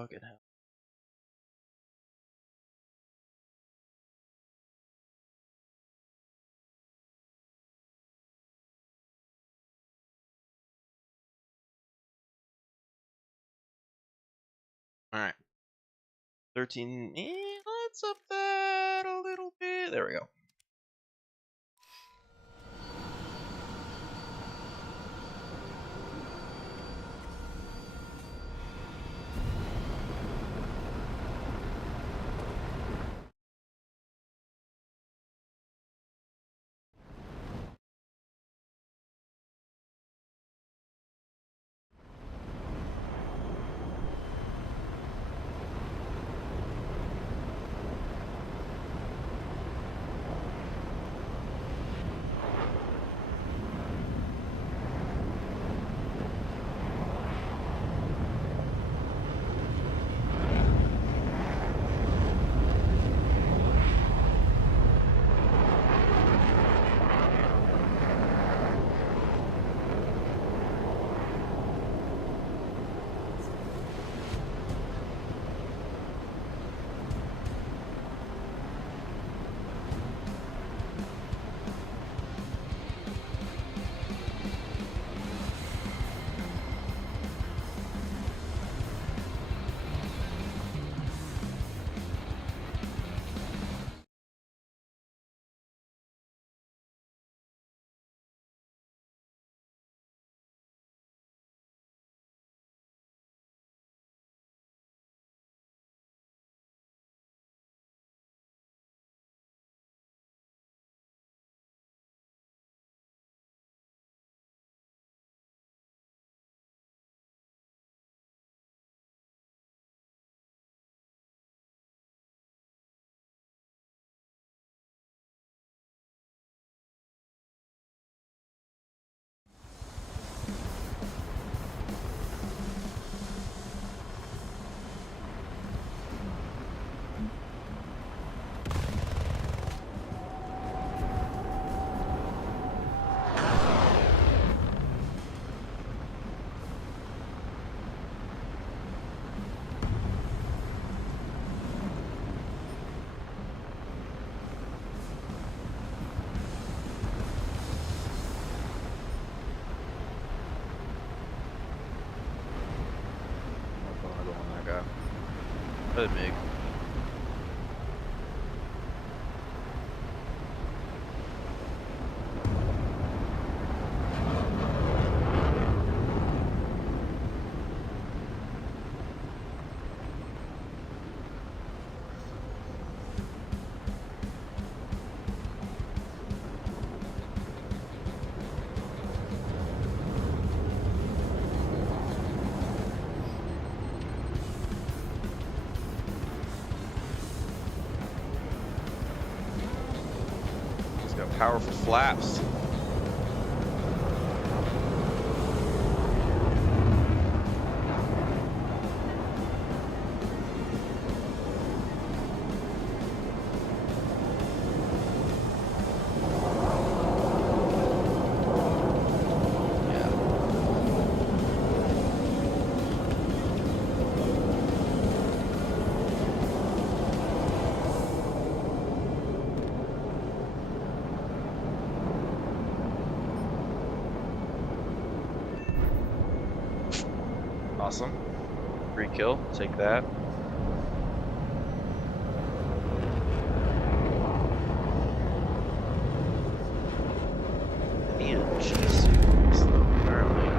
Fucking hell. Alright. 13. Let's up that a little bit. There we go. Really big. It's got powerful flaps. Awesome. Free kill. Take that. I need a G-suit though, apparently.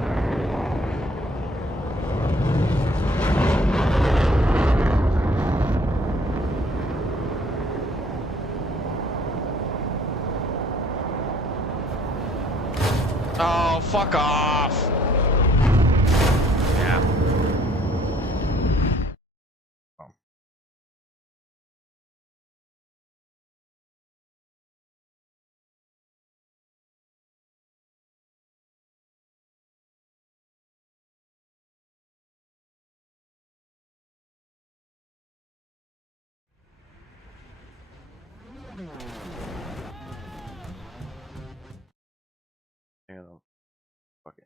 Oh, fuck off! Yeah. Oh. Yeah, fucking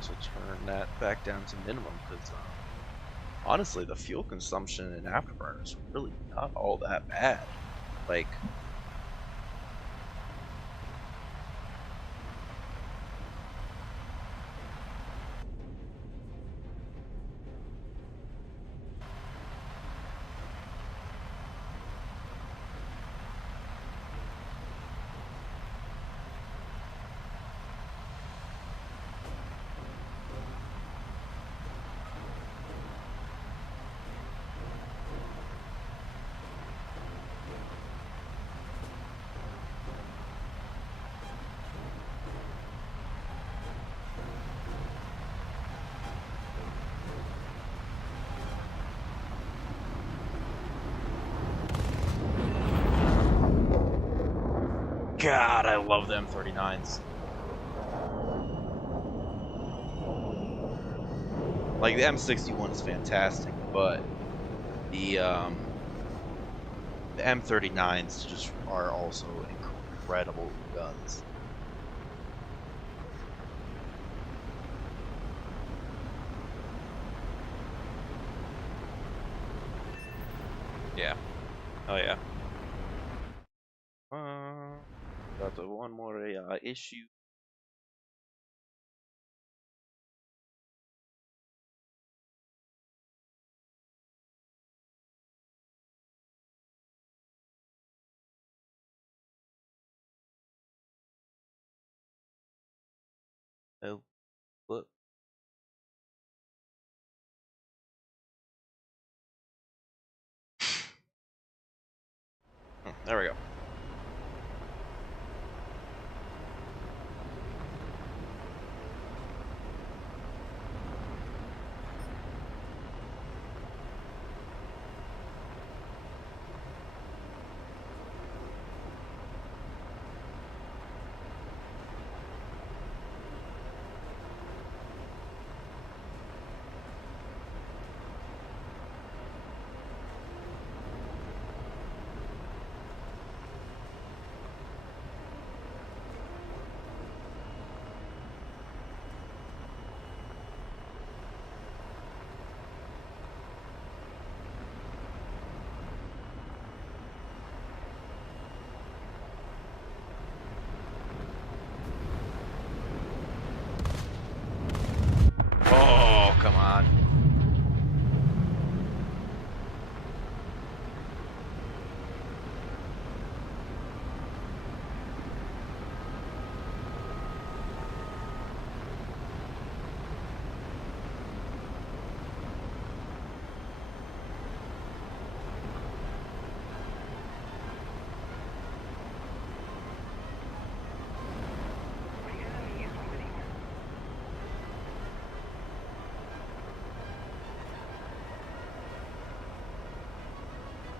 also turn that back down to minimum because honestly, the fuel consumption in Afterburner is really not all that bad. Like, God, I love the M39s. Like, the M61 is fantastic, but the M39s just are also incredible guns. Yeah. Oh yeah. Got one more issue. Oh, look. There we go. Oh, come on.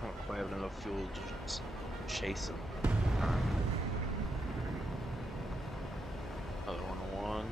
I don't quite have enough fuel to just chase him. Another 101.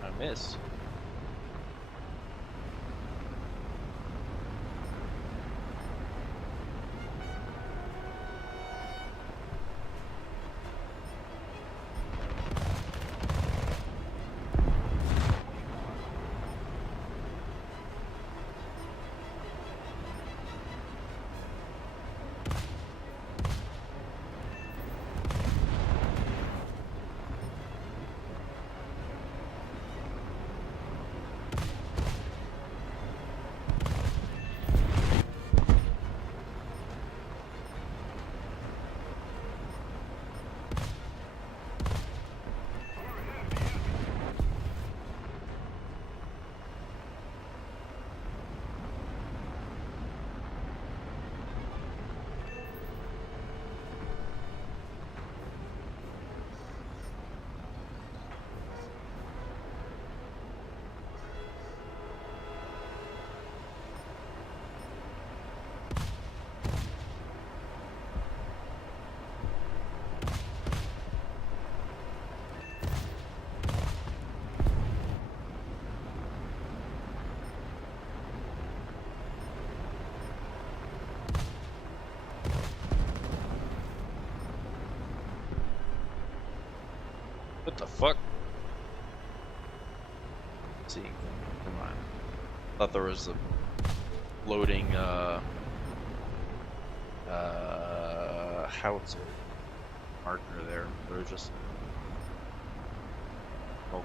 I missed. The fuck? Let's see, come on. Thought there was a floating howitzer marker there. Or just oh.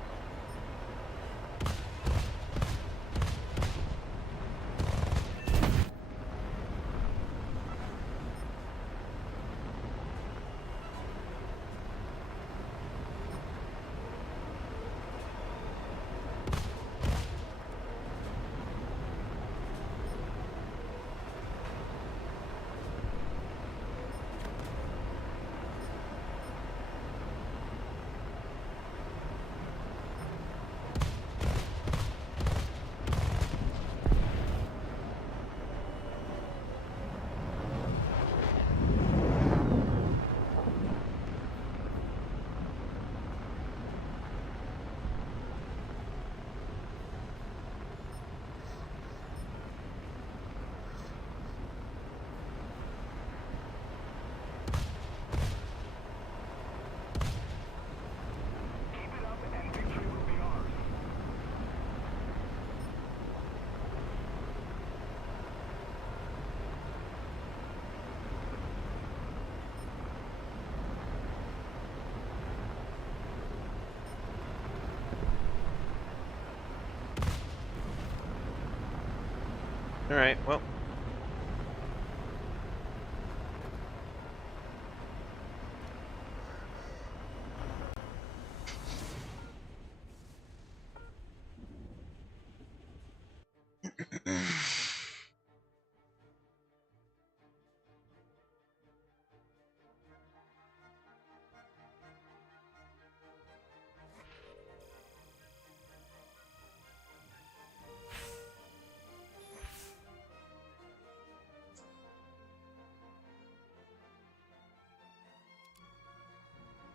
Alright, well.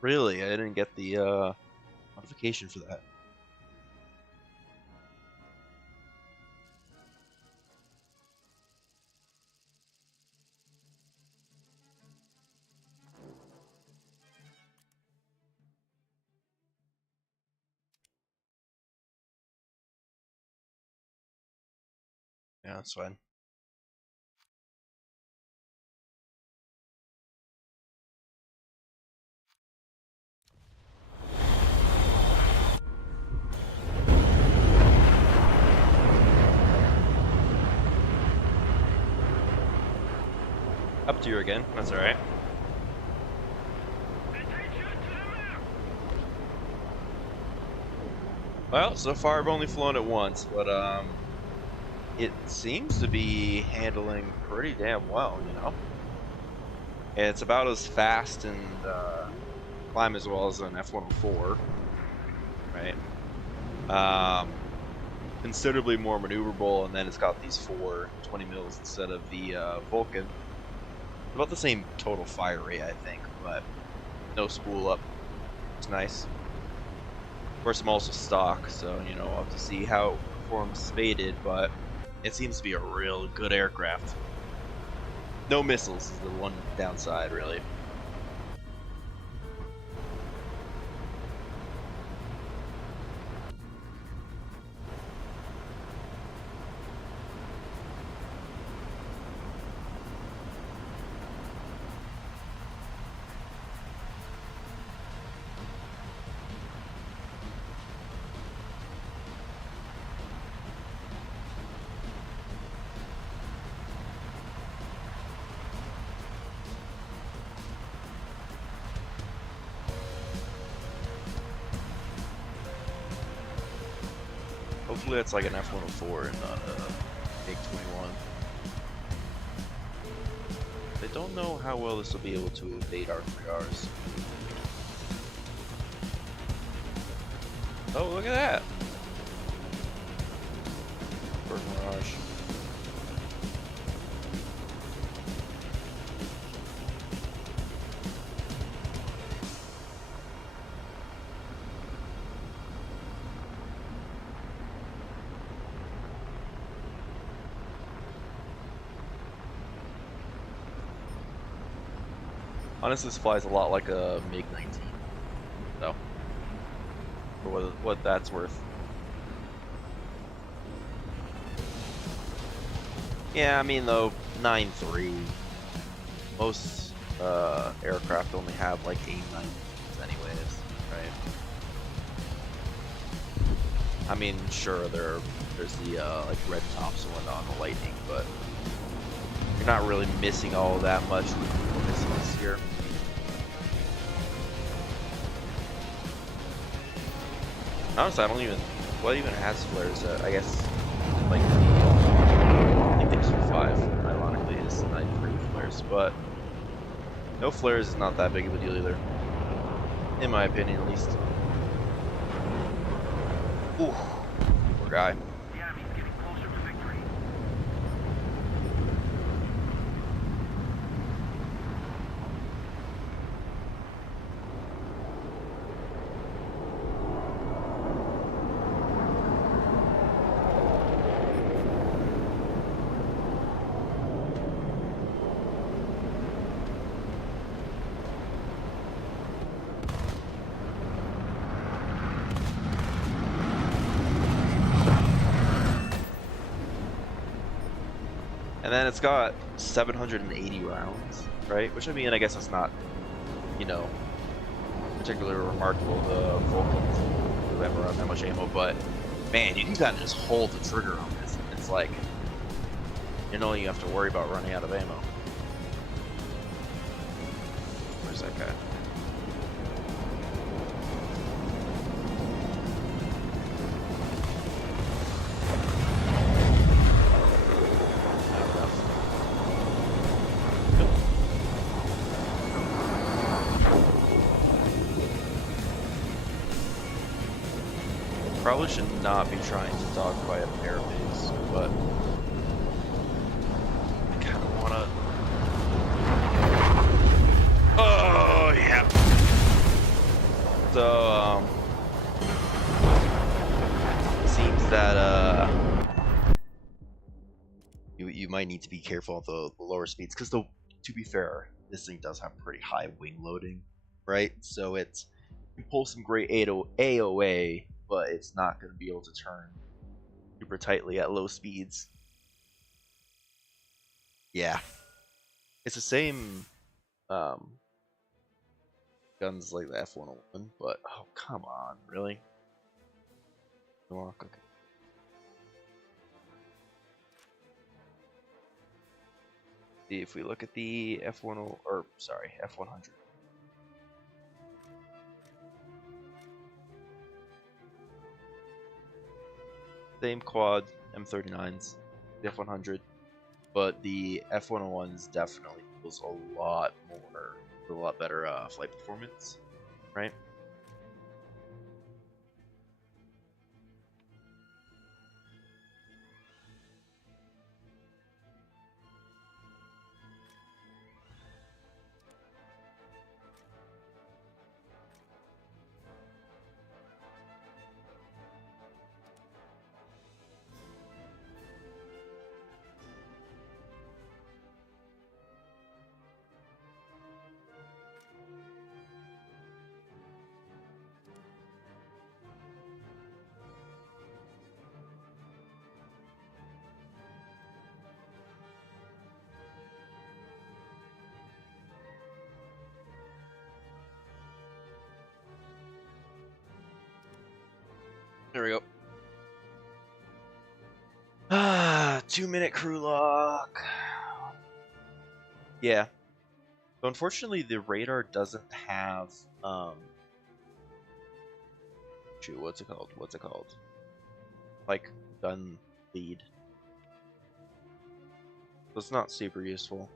Really? I didn't get the notification for that. Yeah, that's fine. Up to you again. That's alright. Well, so far I've only flown it once, but it seems to be handling pretty damn well, you know? And it's about as fast and climb as well as an F-104, right? Considerably more maneuverable, and then it's got these 4 20 mils instead of the Vulcan. About the same total fire rate, I think, but no spool up. It's nice. Of course, I'm also stock, so, you know, I'll have to see how it performs spaded, but it seems to be a real good aircraft. No missiles is the one downside, really. Hopefully that's like an F-104 and not a MiG-21. I don't know how well this will be able to evade our 3Rs. Oh, look at that! Bird Mirage. Honestly, this flies a lot like a MiG-19, so for what that's worth. Yeah, I mean though, 9.3. Most aircraft only have like 8, 9 anyways, right? I mean, sure, there's the like red tops and whatnot on the Lightning, but you're not really missing all that much with what missing this year. Honestly, I don't even. What even has flares? I guess like I think the Q5, ironically, is 9.3 flares, but no flares is not that big of a deal either, in my opinion, at least. Ooh, poor guy. The enemy's getting closer to victory. And then it's got 780 rounds, right? Which I mean, I guess that's not, you know, particularly remarkable. The Vulcans ever run that much ammo, but man, you can kind of just hold the trigger on this. It's like you know you have to worry about running out of ammo. Where's that guy? Probably should not be trying to dogfight an airbase, but I kind of want to. Oh yeah. So seems that you might need to be careful of the lower speeds because to be fair, this thing does have pretty high wing loading, right? So it's you can pull some great AOA, but it's not going to be able to turn super tightly at low speeds. Yeah, it's the same guns like the F101, but oh come on, really? Okay. See if we look at the F10 or sorry F100. Same quad M39s, the F100, but the F101s definitely feels a lot better flight performance, right? There we go. 2-minute crew lock. Yeah. So unfortunately, the radar doesn't have shoot, what's it called? Like gun lead. So it's not super useful.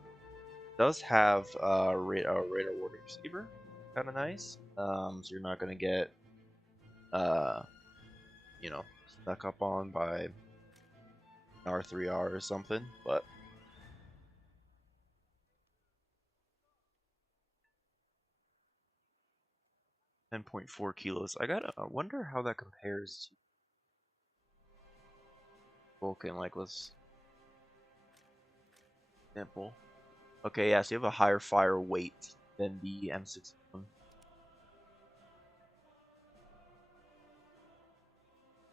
It does have radar warning receiver, kind of nice. So you're not gonna get you know, snuck up on by an R3R or something, but 10.4 kilos. I wonder how that compares to Vulcan. Like, let's example. Okay, yeah, so you have a higher fire weight than the M61.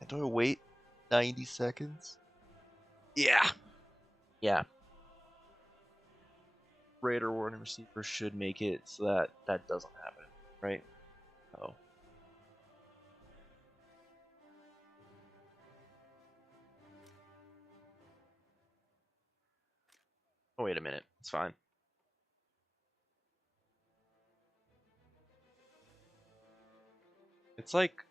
Do I wait 90 seconds? Yeah. Yeah. Radar warning receiver should make it so that that doesn't happen, right? Oh. Oh, wait a minute. It's fine. It's like,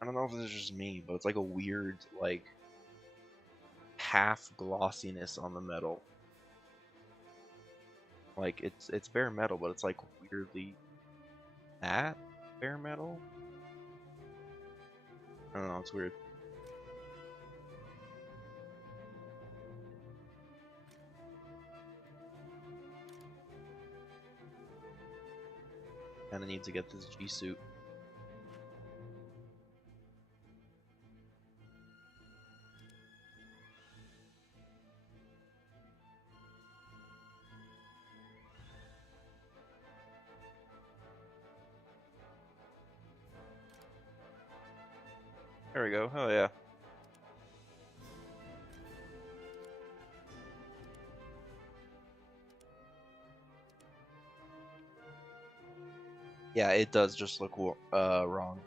I don't know if this is just me, but it's like a weird, like, half glossiness on the metal. Like, it's bare metal, but it's like weirdly matte bare metal. I don't know, it's weird. Kinda need to get this G suit. There we go. Oh yeah. Yeah, it does just look wrong.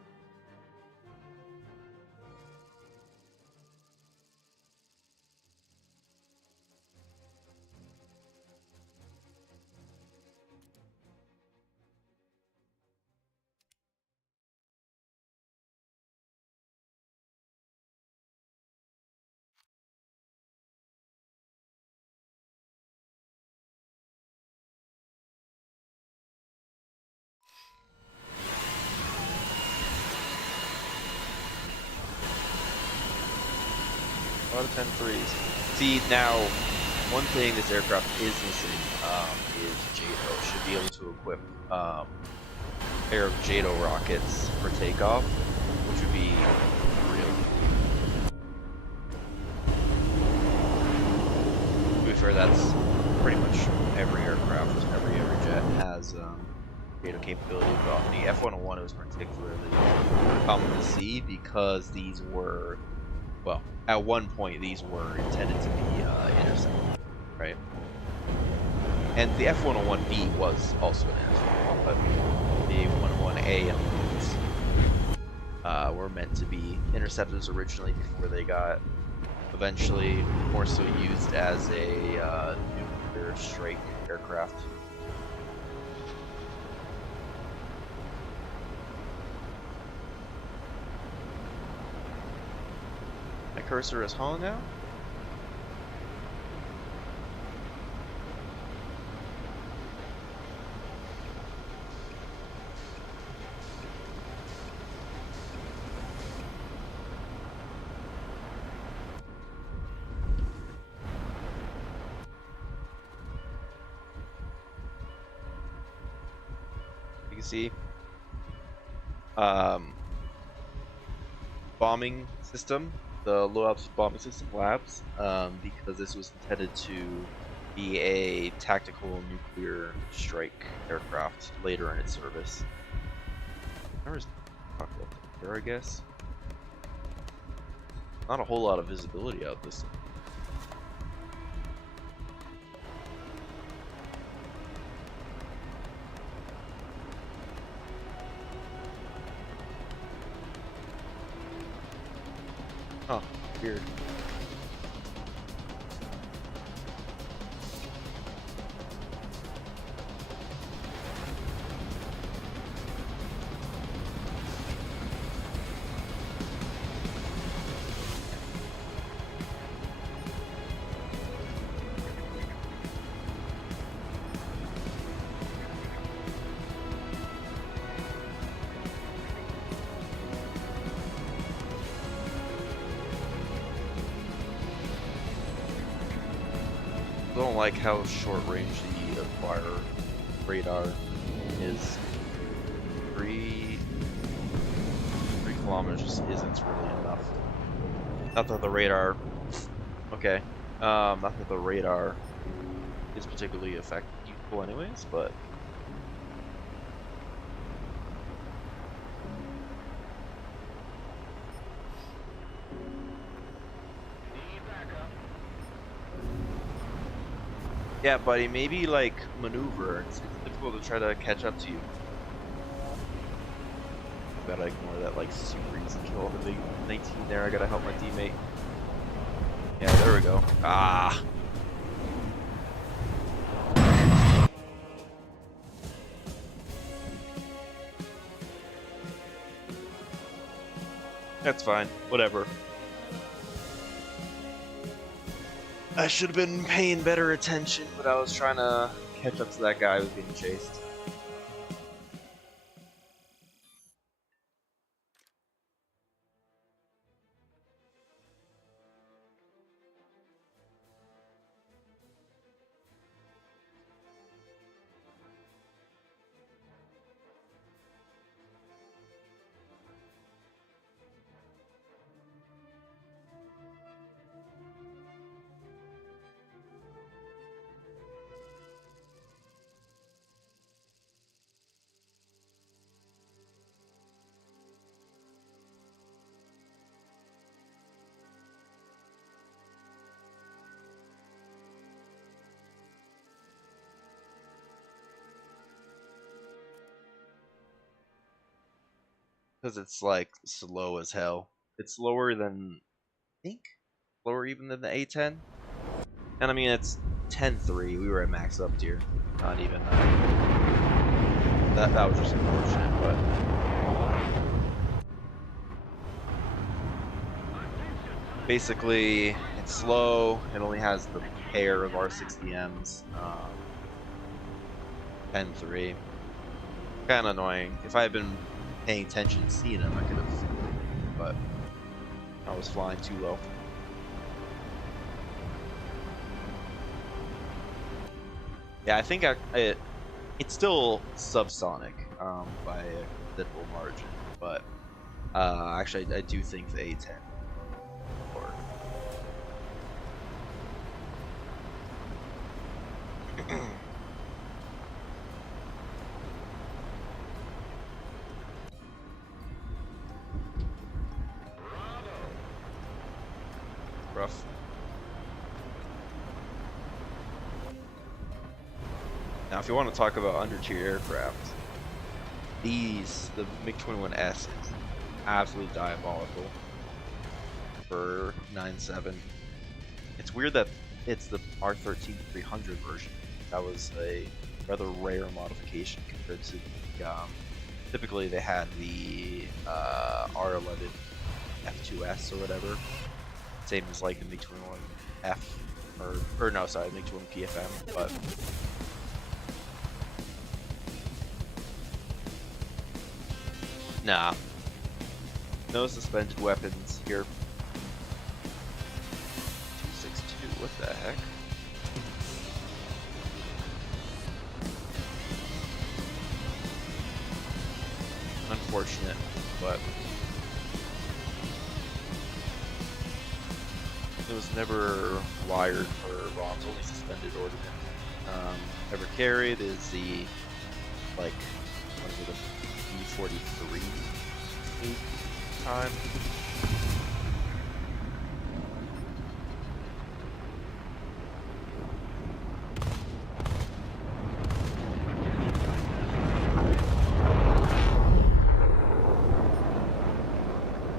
A lot of 10-3s. See, now, one thing this aircraft is missing is JATO. Should be able to equip a pair of JATO rockets for takeoff, which would be real. To be fair, that's pretty much every aircraft, every jet has JATO capability, but on the F-101 it was particularly common to see because these were, well, at one point these were intended to be intercepted, right? And the F-101B was also an interceptor, but the 101A and were meant to be interceptors originally before they got eventually more so used as a nuclear strike aircraft. My cursor is hung now. You can see bombing system, the low altitude bombing system labs, because this was intended to be a tactical nuclear strike aircraft later in its service. There's there, I guess. Not a whole lot of visibility out this. Huh, weird. I don't like how short range the Acquire radar is. 3 kilometers just isn't really enough. Not that the radar, okay, not that the radar is particularly useful anyways, but Yeah, buddy, maybe like maneuver. It's difficult to try to catch up to you. Gotta ignore that like super easy kill on the big 19 there. I gotta help my teammate. Yeah, there we go. Ah. That's fine. Whatever. I should have been paying better attention, but I was trying to catch up to that guy who was being chased. Because it's like slow as hell. It's slower than, I think, slower even than the A10. And I mean, it's 10-3. We were at max up tier. Not even that was just unfortunate, but basically it's slow. It only has the pair of R60Ms. 10-3. Kind of annoying. If I had been paying attention and seeing him, I could have, but I was flying too low. Yeah, I think it's still subsonic by a considerable margin, but actually I do think the A10 or rough. Now, if you want to talk about under-tier aircraft, the MiG-21S is absolutely diabolical for 9.7. It's weird that it's the R13-300 version. That was a rather rare modification compared to typically they had the R11 F2S or whatever, same as like the MiG-21F or no, sorry, MiG-21 PFM, but. Nah. No suspended weapons here. 262, what the heck? Unfortunate, but it was never wired for ROMs, only suspended ordnance. Ever carried is the, like, what is it, a B-43 time.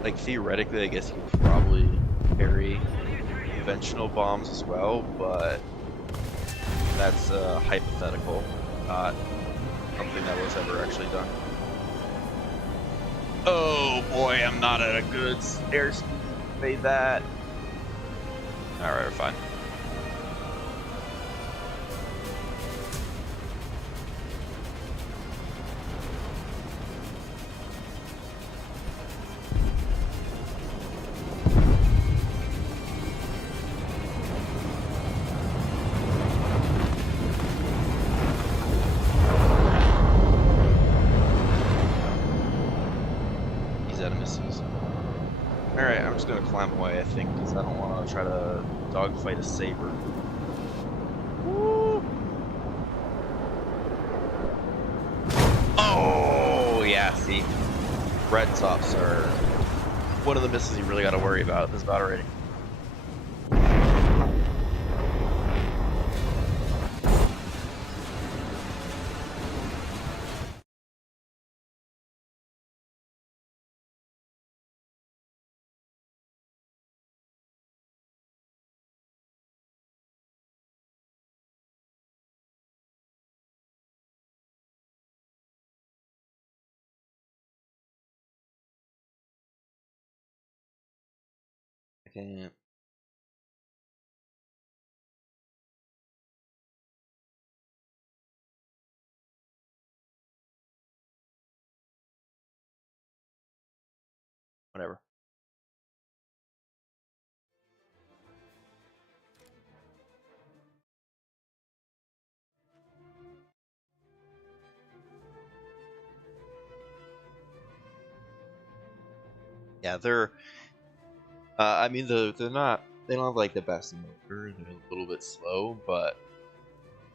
Like, theoretically, I guess you could probably carry conventional bombs as well, but that's hypothetical, not something that was ever actually done. Oh boy, I'm not at a good airspeed. Made that. Alright, we're fine. Alright, I'm just gonna climb away, I think, because I don't want to try to dogfight a Saber. Woo! Oh, yeah, see. Red tops are one of the misses you really got to worry about this battle rating. second. Whatever. Yeah, they're. I mean, they're not. They don't have like the best motor. They're a little bit slow, but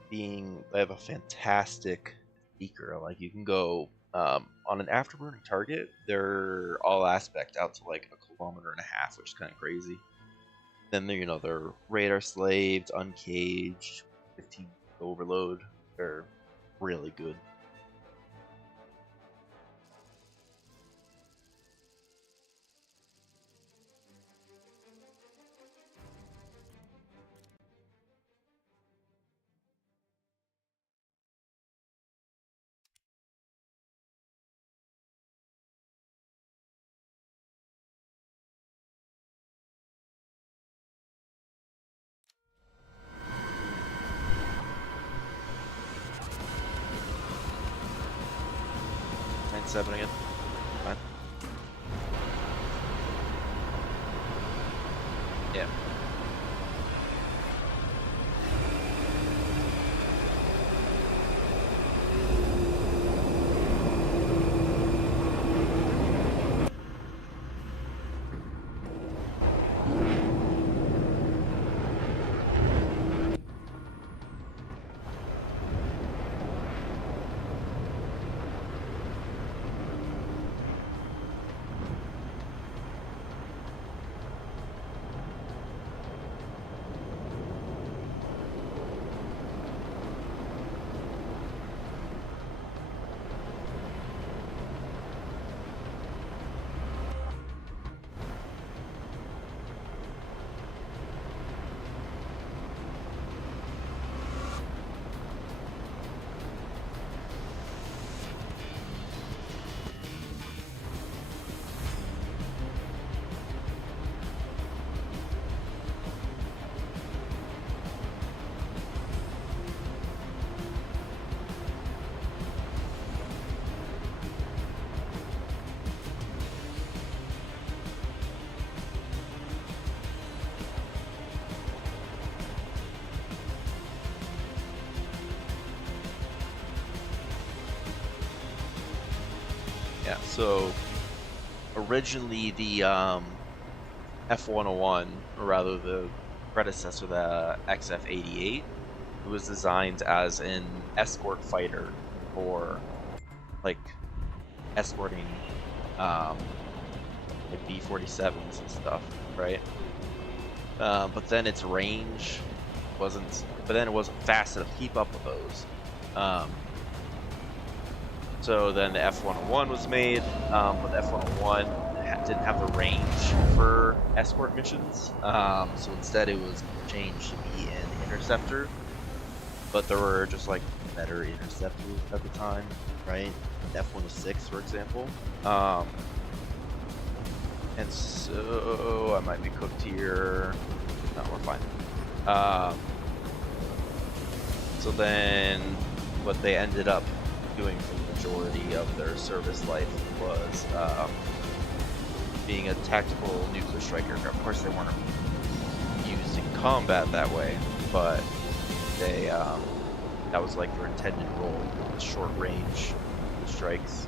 they have a fantastic speaker. Like you can go on an afterburning target. They're all aspect out to like 1.5 kilometers, which is kind of crazy. Then they're radar slaved, uncaged, 15 overload. They're really good. Seven again. Fine. Yeah. Yeah, so originally the F-101, or rather the predecessor, the XF-88, it was designed as an escort fighter for like escorting like B-47s and stuff, right? But then its range wasn't, but then it wasn't fast enough to keep up with those. So then the F-101 was made, but the F-101 didn't have the range for escort missions. So instead it was changed to be an interceptor. But there were just like better interceptors at the time, right? The F-106, for example. And so I might be cooked here. No, we're fine. So then what they ended up doing for the majority of their service life was being a tactical nuclear strike aircraft. Of course, they weren't used in combat that way, but they that was like their intended role, short range strikes.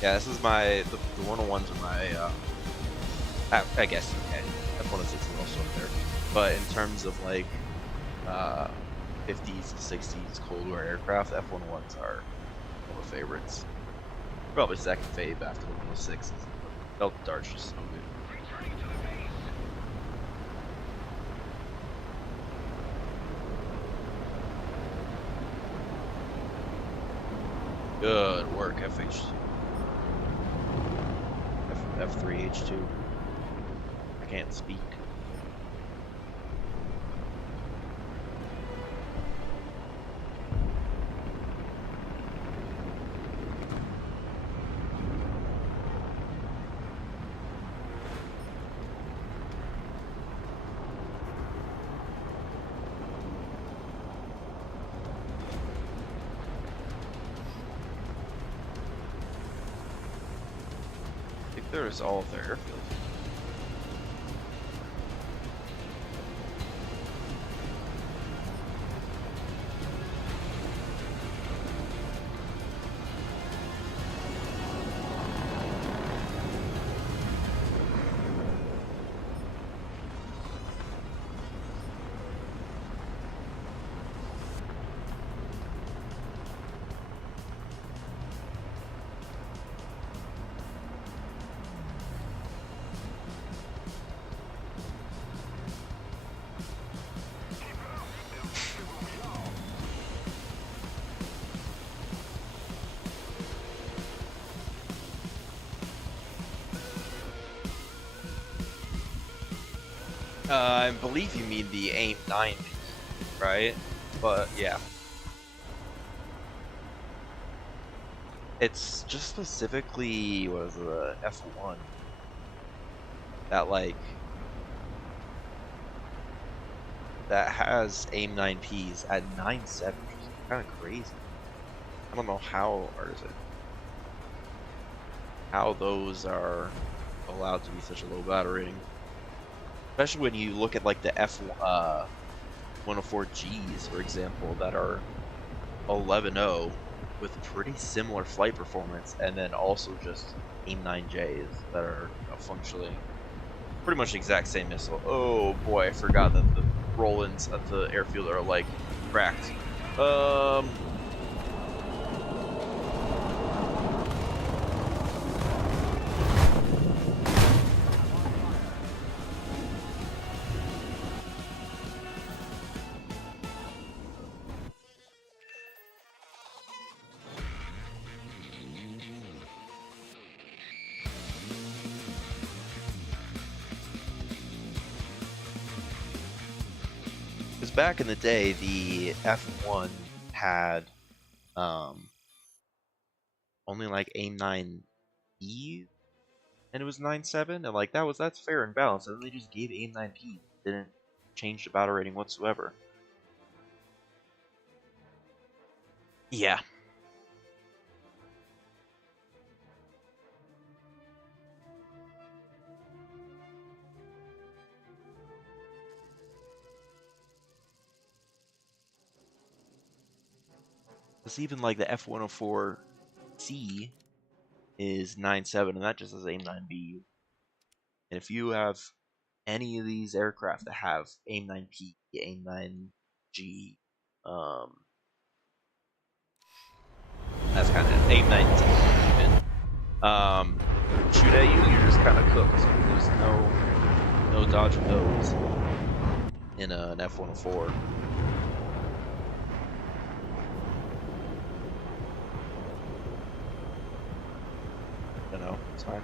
Yeah, this is the 101s are my I guess okay. F-106 is also up there. But in terms of like uh 50s to 60s Cold War aircraft, F-101s are one of the favorites. Probably second fave after the 106s. Delta Dart's just so good. Returning to the base. Good work, F3H2. I can't speak. I think there's all of their airfields. I believe you mean the AIM 9, right? But yeah. It's just specifically, what is it, the F1 that that has AIM 9Ps at 9.7, which is kind of crazy. I don't know how, or is it? How those are allowed to be such a low battle rating. Especially when you look at like the F104Gs, for example, that are 11.0 with pretty similar flight performance, and then also just AIM 9Js that are functionally pretty much the exact same missile. Oh boy, I forgot that the roll-ins at the airfield are like cracked. Because back in the day, the F1 had only like AIM 9E, and it was 9.7, and like that's fair and balanced. And then they just gave AIM 9P, didn't change the battle rating whatsoever. Yeah. It's even like the F-104C is 9.7, and that just has AIM 9B. And if you have any of these aircraft that have AIM 9P, AIM 9G, that's kind of AIM 9T even, shoot at you, you're just kind of cooked. There's no dodging those in an F-104. You know, it's fine.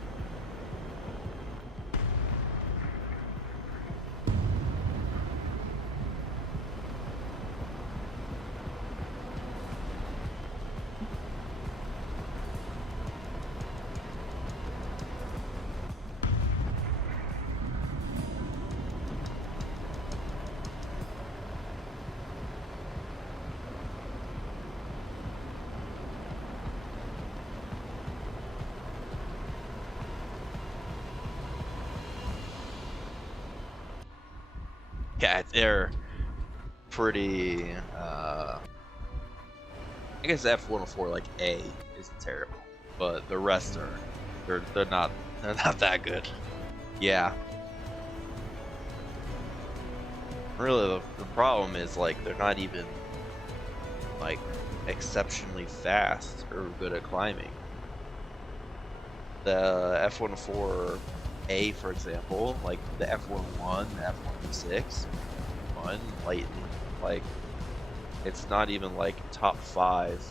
Yeah, they're pretty. I guess F-104 like A isn't terrible. but the rest are they're not that good. Yeah. Really, the problem is like they're not even like exceptionally fast or good at climbing. The F-104A, for example, like the F-101, the F-106, one Lightning, like it's not even like top 5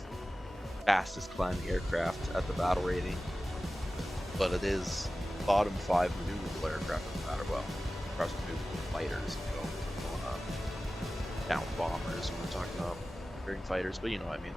fastest climbing aircraft at the battle rating, but it is bottom 5 maneuverable aircraft at the battle. Well, across maneuverable fighters, you know, down bombers when we're talking about carrying fighters, but you know what I mean.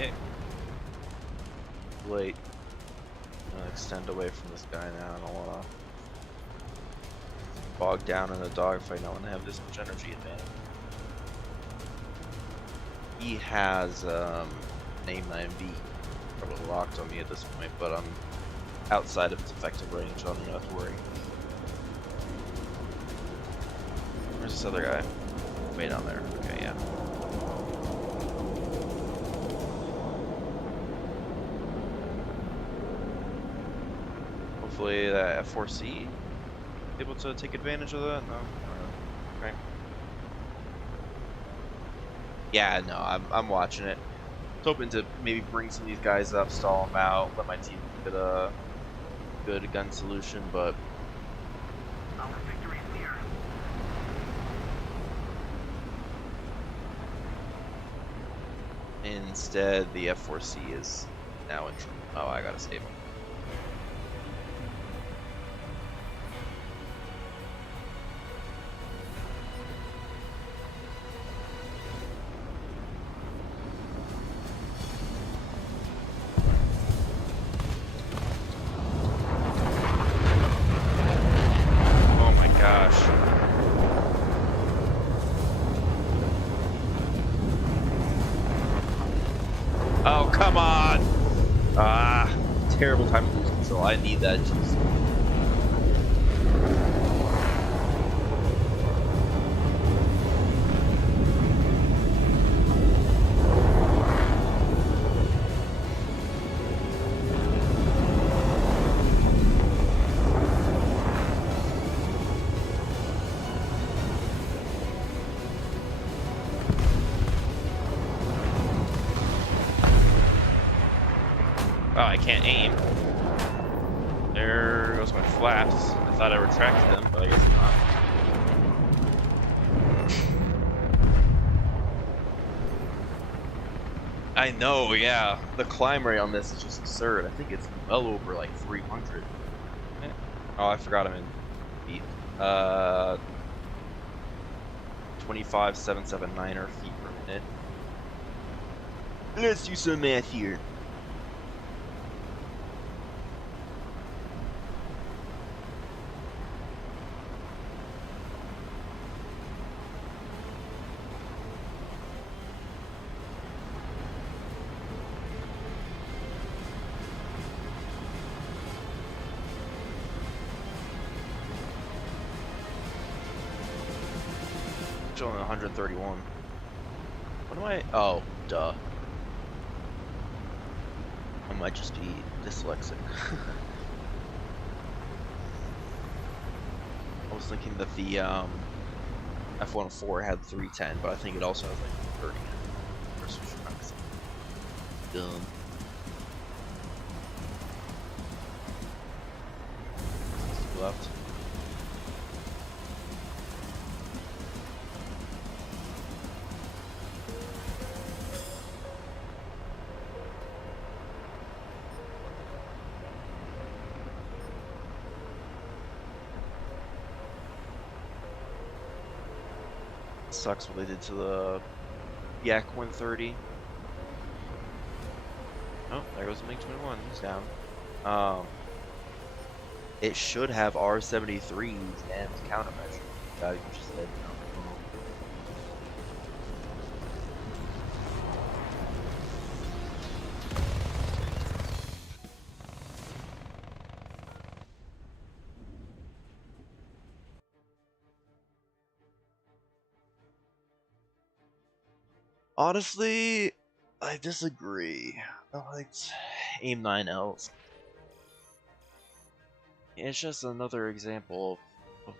Okay. Wait. I'm gonna extend away from this guy now. I don't wanna bog down in a dogfight now when I have this much energy advantage. He has name 9B probably locked on me at this point, but I'm outside of its effective range, so I don't have to worry. Where's this other guy? Way down there. Okay, yeah. Hopefully that F4C able to take advantage of that. No. Okay. Yeah, no, I'm watching it. I was hoping to maybe bring some of these guys up, stall them out, let my team get a good gun solution, but Our victory is near. instead the F4C is now in trouble. Oh, I gotta save him. Oh my gosh. Oh, come on! Ah, terrible time to lose control. I need that juice. Oh, I can't aim. There goes my flaps. I thought I retracted them, but I guess not. I know, yeah. The climb rate on this is just absurd. I think it's well over like 300. Oh, I forgot I'm in feet. 25,779 feet per minute. Let's do some math here. Only 131. What am I? Oh, duh. I might just be dyslexic. I was thinking that the F-104 had 310, but I think it also has like 30. Dumb. left. Sucks what they did to the Yak 130. Oh, there goes the MiG-21. He's down. It should have R-73s and countermeasure. You just said no. Honestly, I disagree. I liked AIM 9Ls. It's just another example of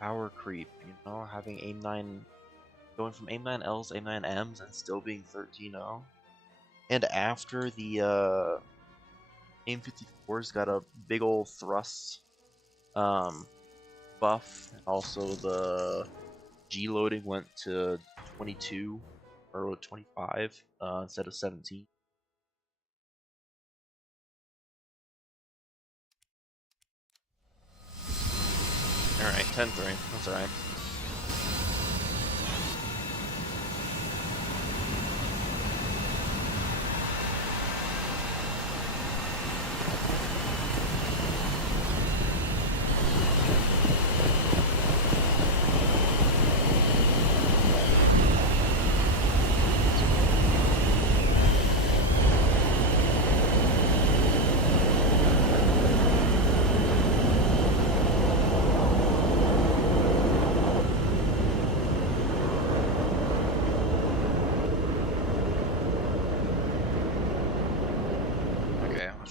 power creep, you know, having AIM 9, going from AIM 9Ls, AIM 9Ms, and still being 13-0. And after the AIM 54's got a big old thrust buff, and also the G loading went to 22 or 25 instead of 17. Alright, 10-3. That's alright.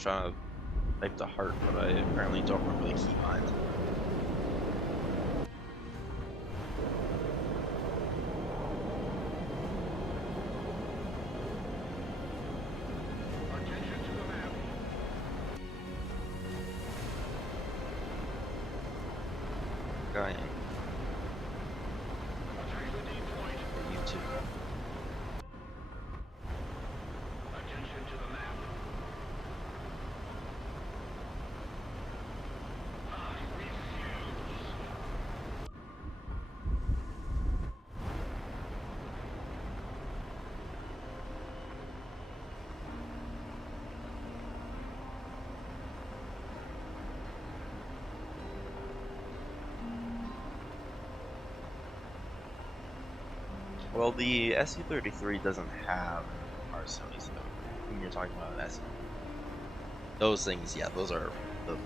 Trying to type the heart, but I apparently don't remember the keybind. Attention to the map. Guy in Attack the D point. YouTube. Attention to the map. Well, the SU-33 doesn't have R-70s when you're talking about an SU. Those things, yeah, those are the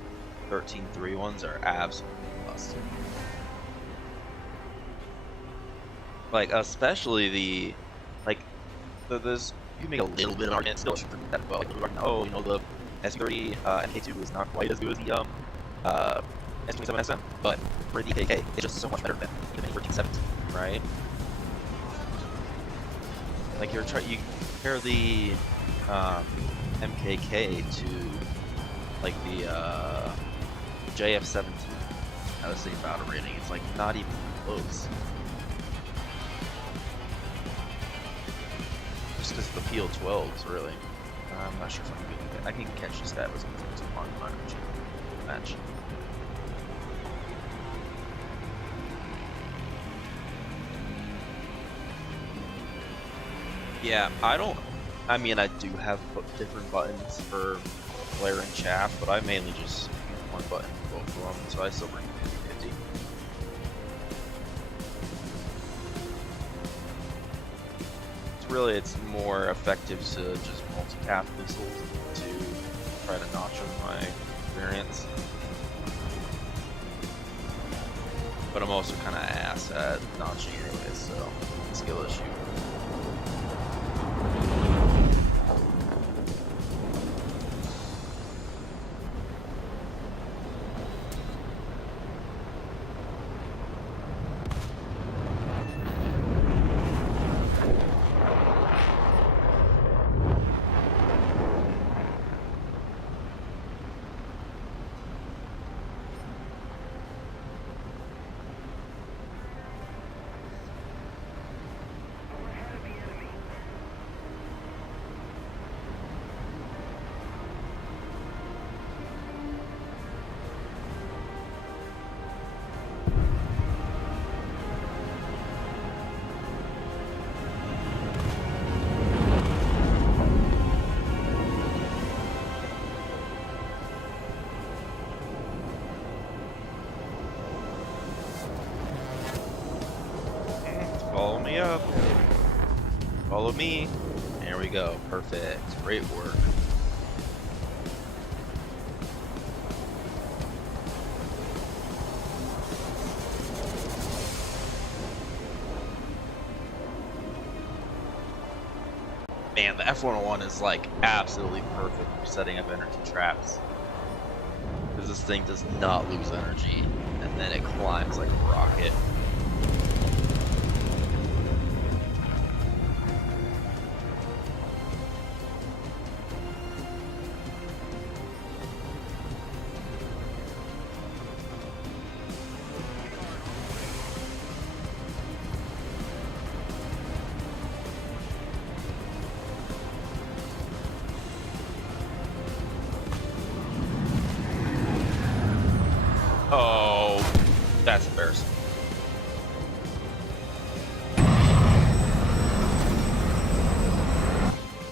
13-3 ones are absolutely busted. Like, especially the, like, there's, you can make a little bit of an argument still for that, but like, oh, you know, the SU-30 MK2 is not quite as good as the S-27 SM, but for the DKK, it's just so much better than even 1370, right? Like you compare the MKK to like the JF-17 at the same battle rating. It's like not even close. Just because the PL-12s really. I'm not sure if I'm good. I can catch the stat was on match. Yeah, I mean, I do have different buttons for flare and chaff, but I mainly just use one button for both of them, so I still bring 50. It's more effective to just multi-tap missiles to try to notch them, my experience. But I'm also kind of ass at notching anyway, so skill issue. follow me. There we go. Perfect. Great work. Man, the F-101 is like absolutely perfect for setting up energy traps. Because this thing does not lose energy, and then it climbs like a rocket. Oh, that's embarrassing.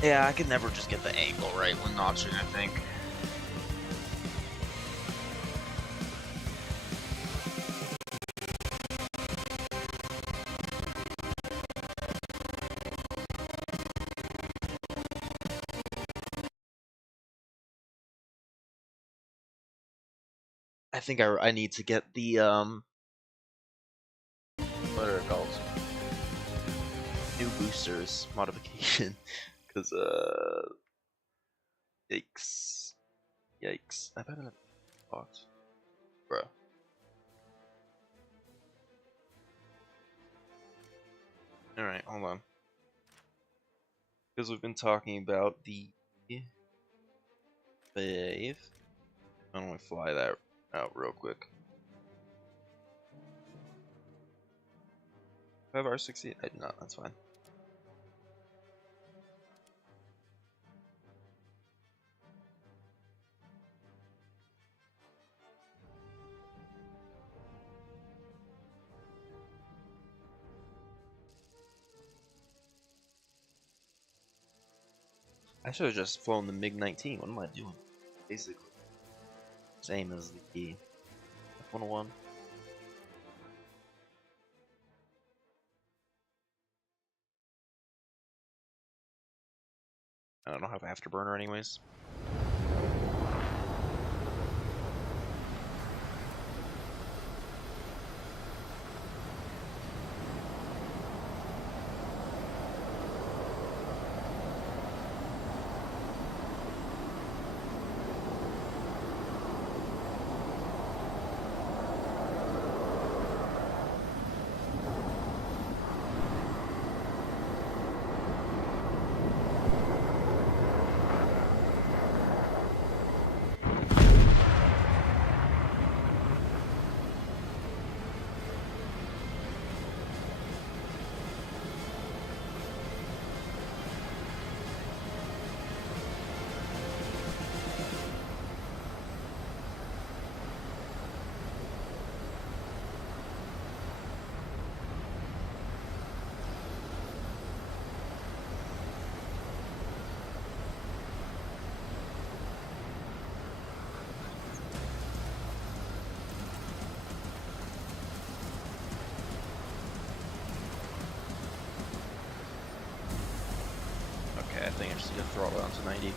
Yeah, I could never just get the angle right when notching, I think. I think I need to get the what are it called? New boosters modification, because yikes, yikes! I better have box, bro. All right, hold on, because we've been talking about the wave. I don't want to fly that out real quick. 5R60? I did not, that's fine. I should have just flown the MiG-19. What am I doing? Basically, same as the F-101. I don't have afterburner anyways. I think I just need to throttle down to 90.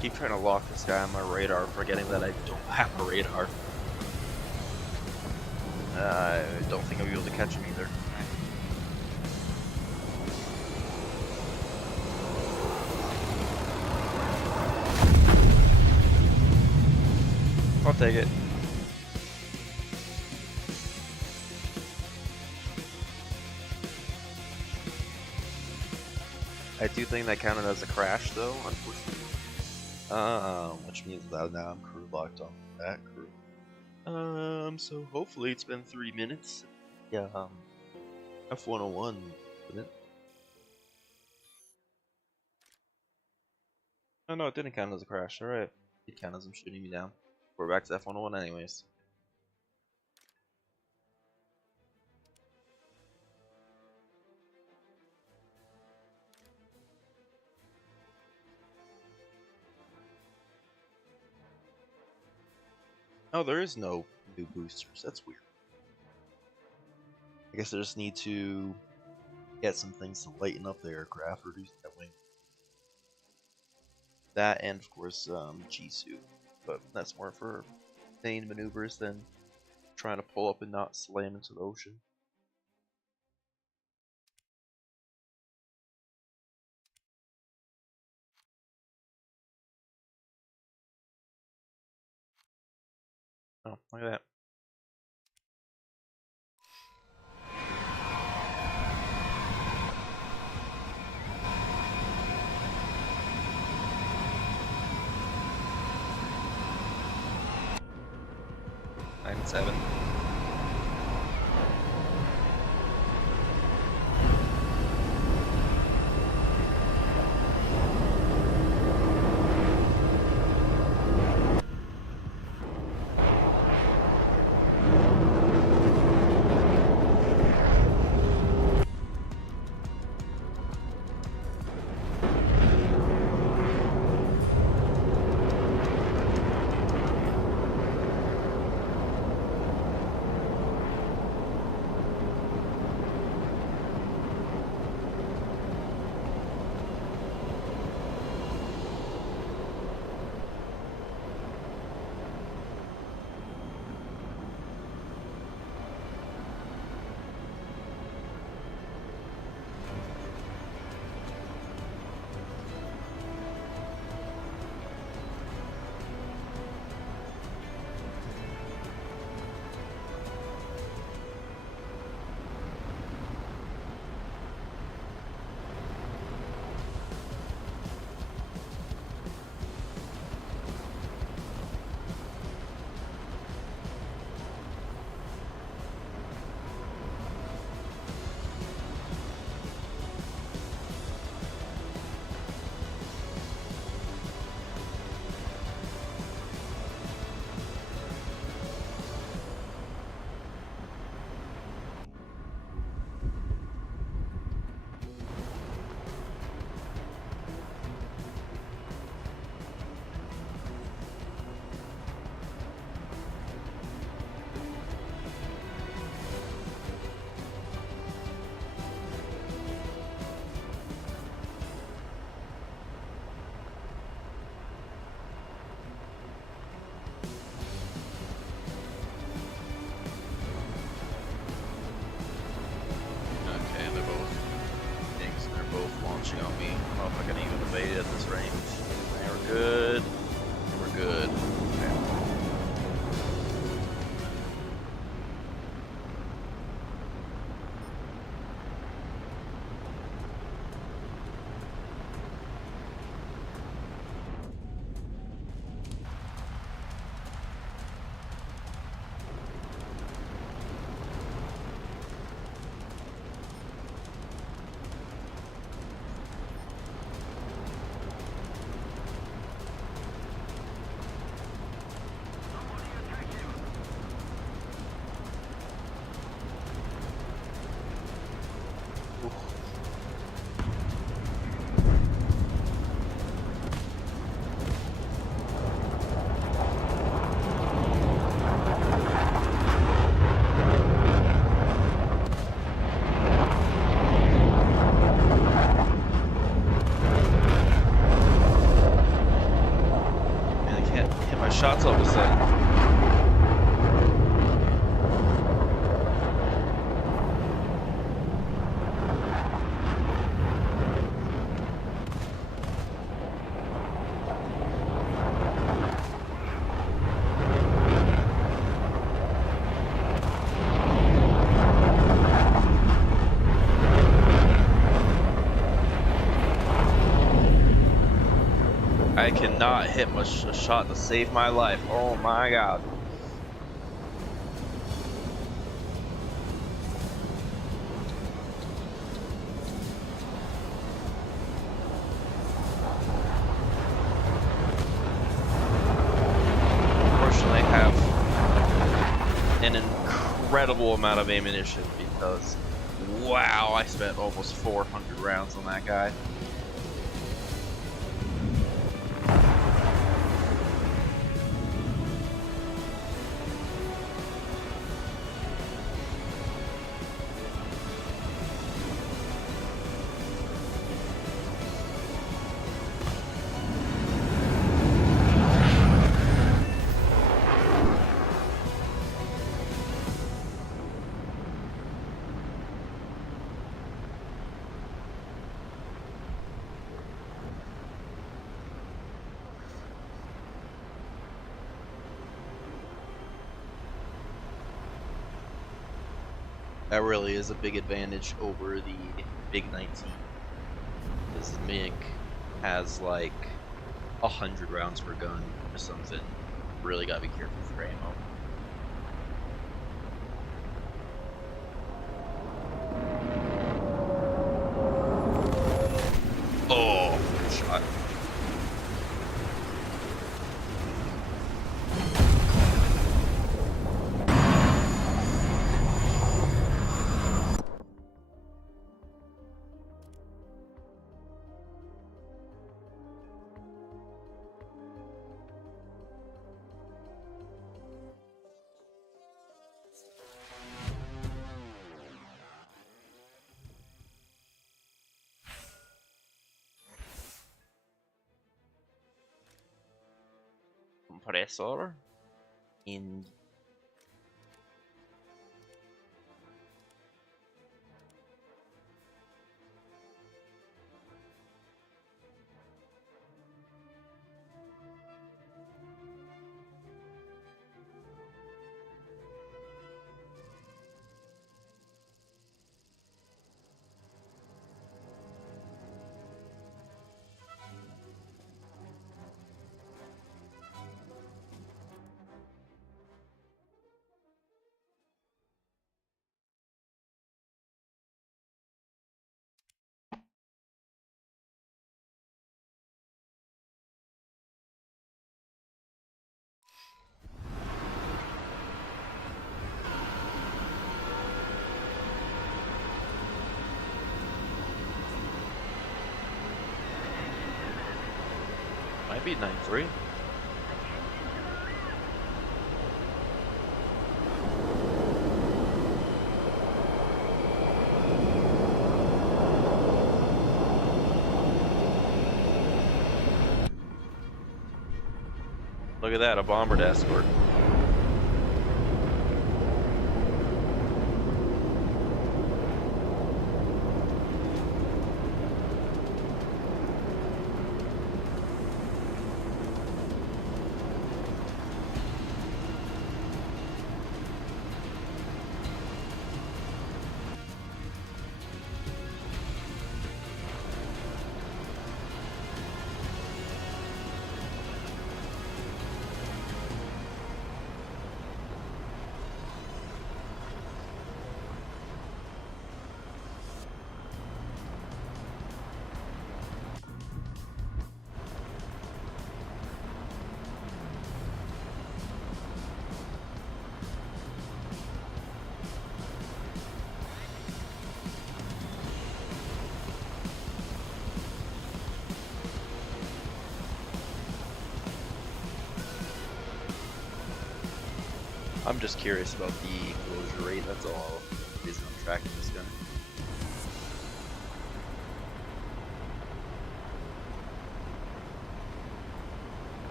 Keep trying to lock this guy on my radar, forgetting that I don't have a radar. I don't think I'll be able to catch him either. I'll take it. I do think that counted as a crash though, unfortunately. Which means that now I'm crew locked on that crew. So hopefully it's been 3 minutes. Yeah, F-101, didn't it? Oh no, it didn't count as a crash. Alright. It counted as him shooting me down. We're back to F-101 anyways. Oh, there is no new boosters. That's weird. I guess I just need to get some things to lighten up the aircraft, reduce that wing. That and, of course, G-suit. But that's more for sustained maneuvers than trying to pull up and not slam into the ocean. Oh, look at that. Nine and 7. Okay, they're both things. They're both launching on me. I don't know if I can even evade at this range. Okay, we're good. We're good. Okay. Man, I can't hit my shots all of a sudden. I cannot hit a shot to save my life. Oh my god. Unfortunately, I have an incredible amount of ammunition because, wow, I spent almost 400 rounds on that guy. That really is a big advantage over the Big 19. Because the MiG has like 100 rounds per gun or something. Really gotta be careful for ammo. Oh, good shot. Compressor in. Might be 9-3. Look at that, a bomber to escort. I'm just curious about the closure rate, that's all the reason I'm tracking this gun.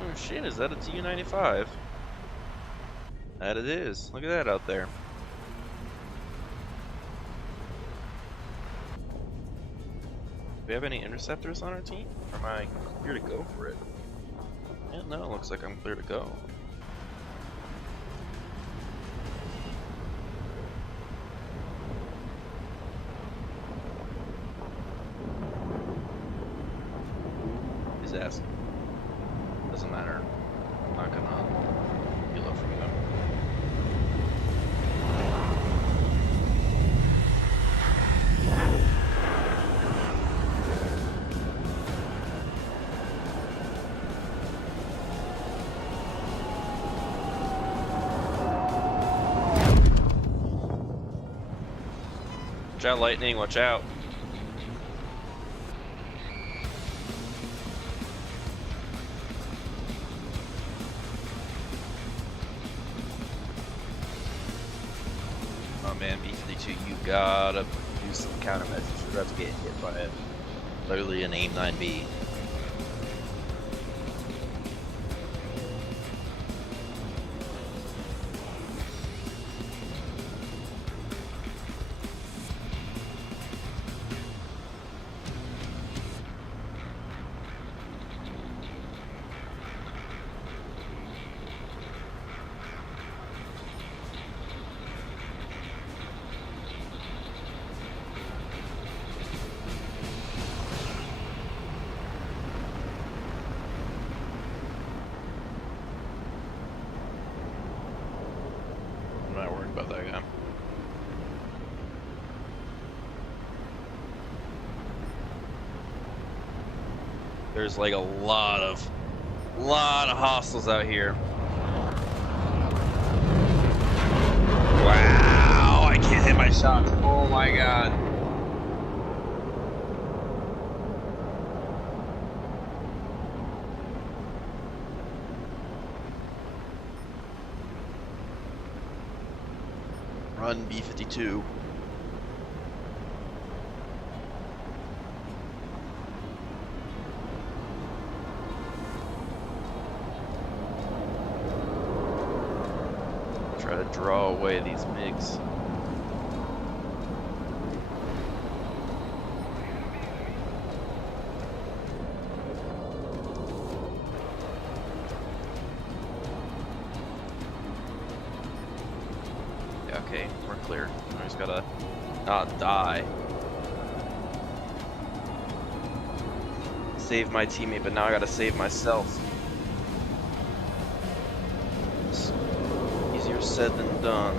Oh shit, is that a Tu-95? That it is. Look at that out there. Do we have any interceptors on our team? Or am I clear to go for it? Yeah, no, it looks like I'm clear to go. his ass. Doesn't matter. I'm not gonna heal up from him. Watch out, lightning, watch out. Oh man, B-52, you gotta do some countermeasures. You're about to get hit by it. Literally an AIM-9B. I'm not worried about that guy. There's like a lot of hostiles out here. Wow, I can't hit my shots. Oh my god. Run, B-52. Try to draw away these MiGs. Yeah, okay, we're clear. I just gotta not die. Save my teammate, but now I gotta save myself. It's easier said than done.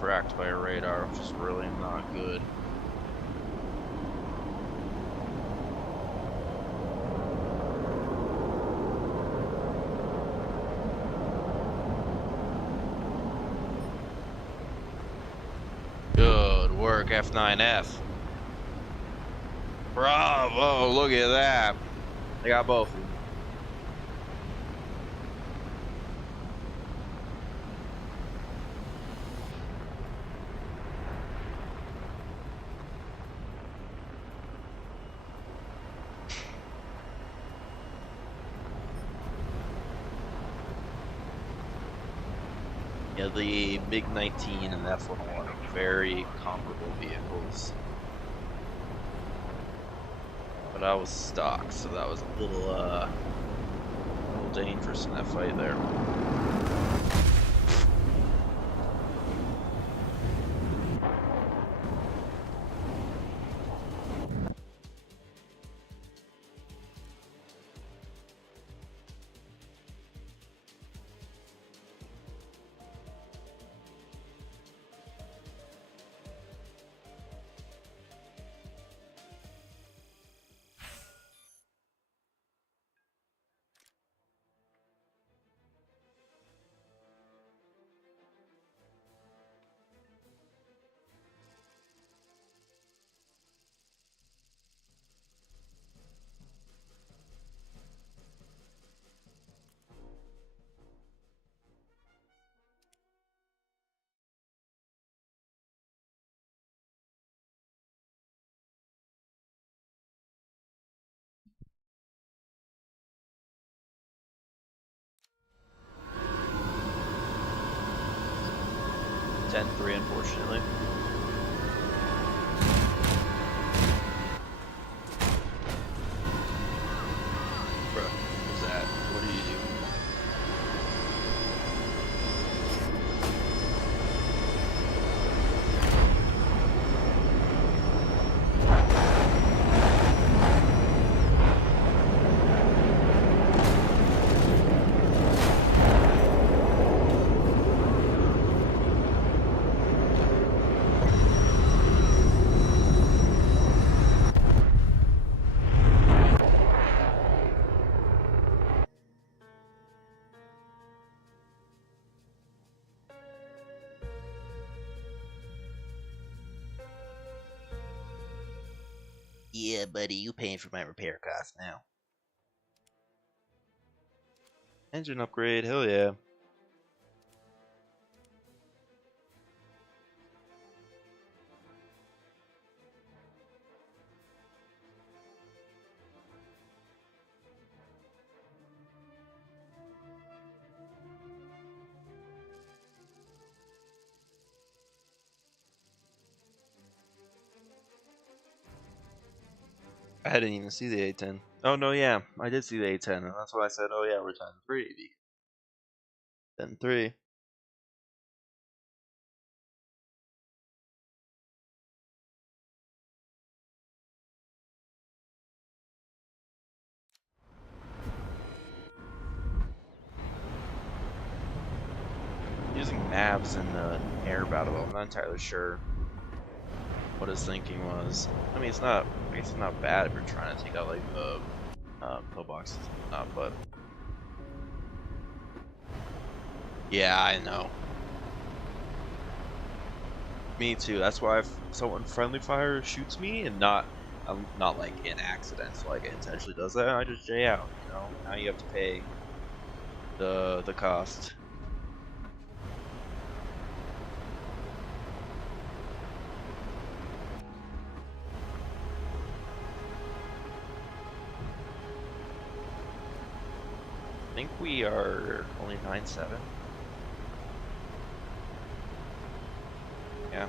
Tracked by a radar, which is really not good. Good work, F9F. Bravo, look at that. I got both of them. Yeah, the MiG-19 and the F-101 are very comparable vehicles. But I was stock, so that was a little dangerous in that fight there. 10-3, unfortunately. Bruh, what's that? What do you do? Yeah, buddy, you paying for my repair costs now. Engine upgrade, hell yeah. I didn't even see the A10. Oh no, yeah, I did see the A10, and that's why I said, oh yeah, we're 10-3. 10-3. Using Mavs in the air battle, I'm not entirely sure what his thinking was. I mean, I guess it's not bad if you're trying to take out like the pillboxes and whatnot, but yeah, I know. Me too. That's why if someone friendly fire shoots me and I'm not like in accident, like it intentionally does that, I just J out. You know, now you have to pay the cost. I think we are only 9-7. Yeah.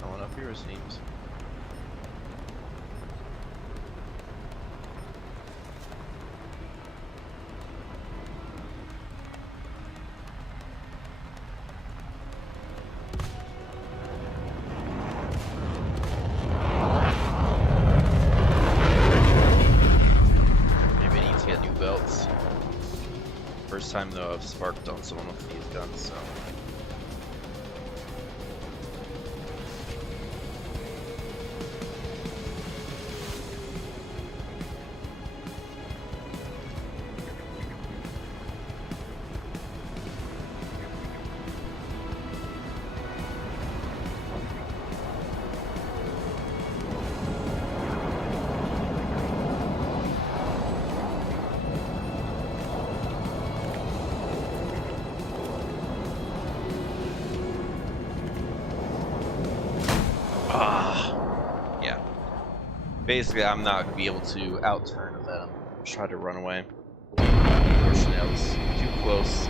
Not enough here, it seems. Maybe I need to get new belts. First time though I've sparked on someone with these guns, so. Yeah. Basically, I'm not going to be able to outturn a Venom. Just try to run away. Unfortunately, I was too close.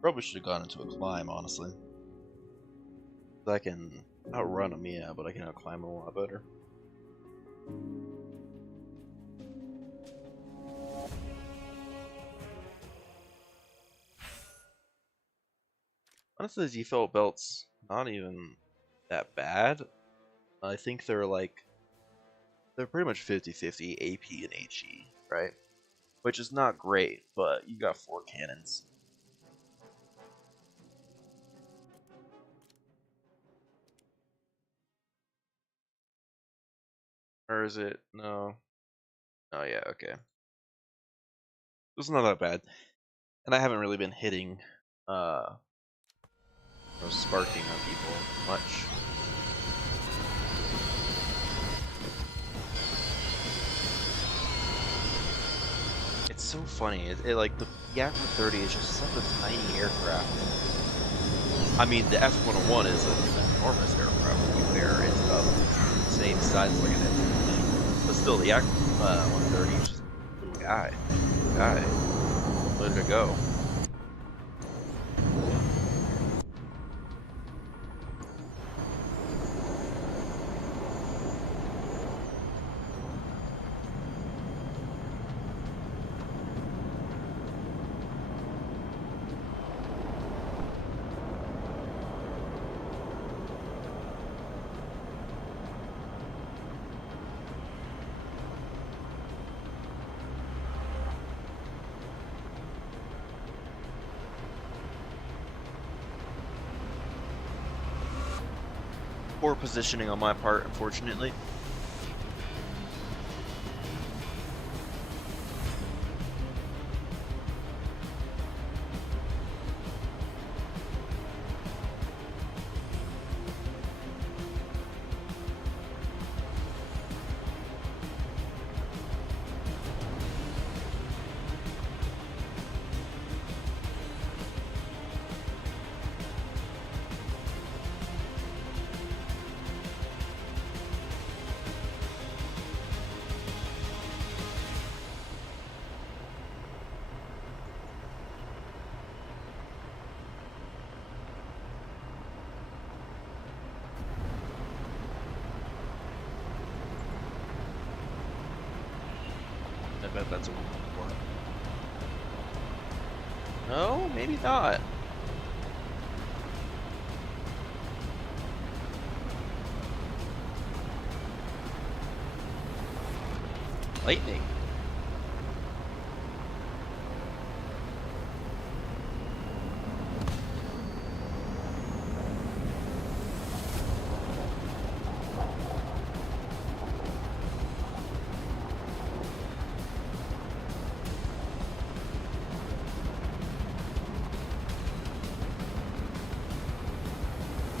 Probably should have gone into a climb, honestly. I can outrun him, yeah, but I can outclimb him a lot better. Honestly, the default belts not even that bad. I think they're pretty much 50-50 AP and HE, right? Which is not great, but you got 4 cannons. Or is it? No. Oh yeah, okay. It's not that bad. And I haven't really been hitting sparking on people much. It's so funny. It like the Yak 30 is just such a tiny aircraft. I mean, the F-101 is an enormous aircraft. To be fair, it's about the same size as like an F-15, but still, the Yak 130 is just a little guy. Little guy. Ready to go. Poor positioning on my part, unfortunately. I bet that's a 1-4. No, maybe not. Lightning.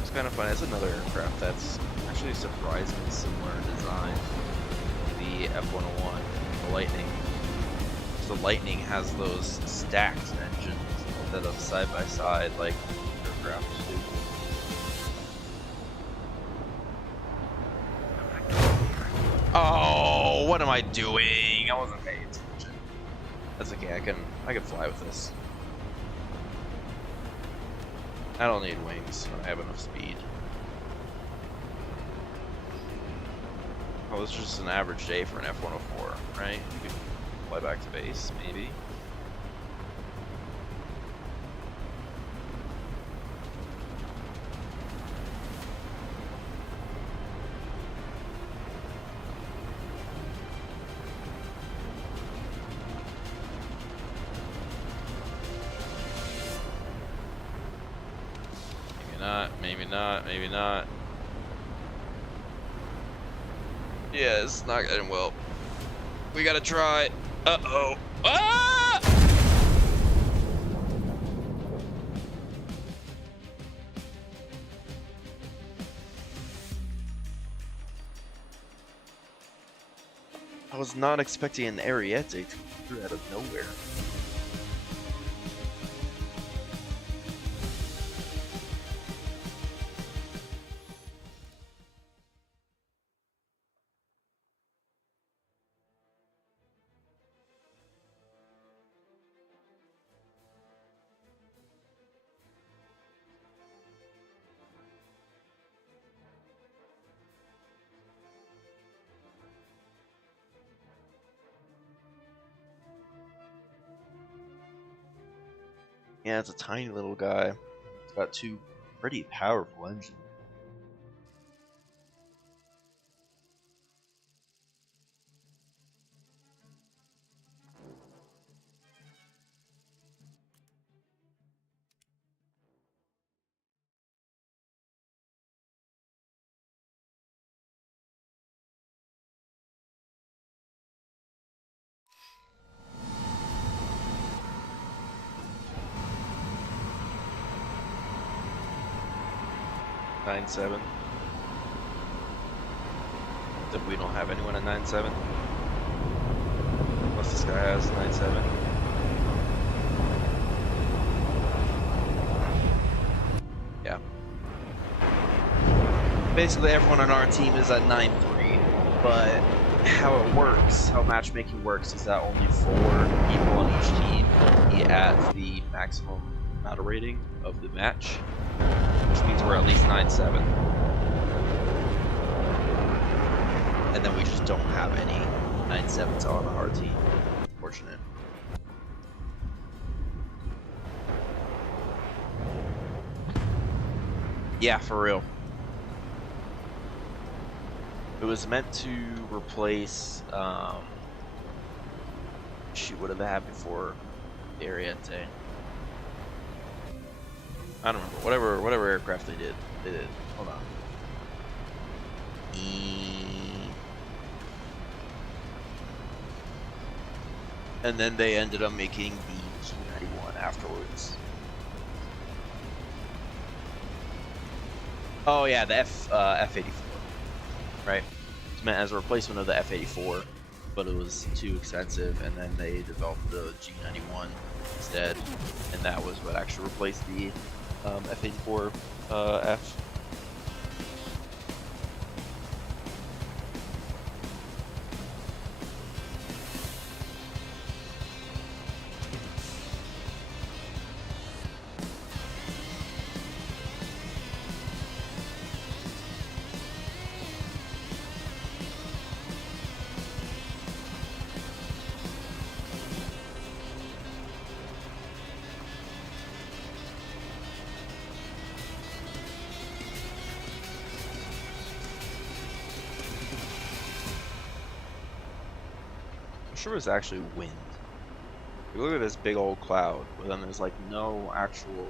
It's kind of funny. It's another aircraft that's actually surprisingly similar in design to the F-101, the Lightning. The Lightning has those stacked engines instead of side-by-side like aircraft do. Oh, what am I doing? I wasn't paying attention. That's okay. I can fly with this. I don't need wings. I have enough speed. Oh, this is just an average day for an F-104, right? You can fly back to base, maybe. Maybe not, maybe not. Yeah, it's not getting well. We gotta try. Uh-oh. Ah! I was not expecting an Ariete to come through out of nowhere. Yeah, it's a tiny little guy. It's got two Pretty powerful engine. Nine seven. If we don't have anyone at 9.7. Unless this guy has 9.7. Yeah. Basically everyone on our team is at 9.3, but how it works, how matchmaking works, is that only 4 people on each team can be at the maximum battle rating of the match, which means we're at least 9.7. And then we just don't have any 9.7s on our team. Unfortunate. Yeah, for real. It was meant to replace, shoot, what did they have before Ariete? I don't remember. Whatever aircraft they did. Hold on. And then they ended up making the G91 afterwards. Oh yeah, the F-84, right? It's meant as a replacement of the F-84, but it was too expensive, and then they developed the G91 instead, and that was what actually replaced the F-84 F. I'm sure it's actually wind. You look at this big old cloud, but then there's like no actual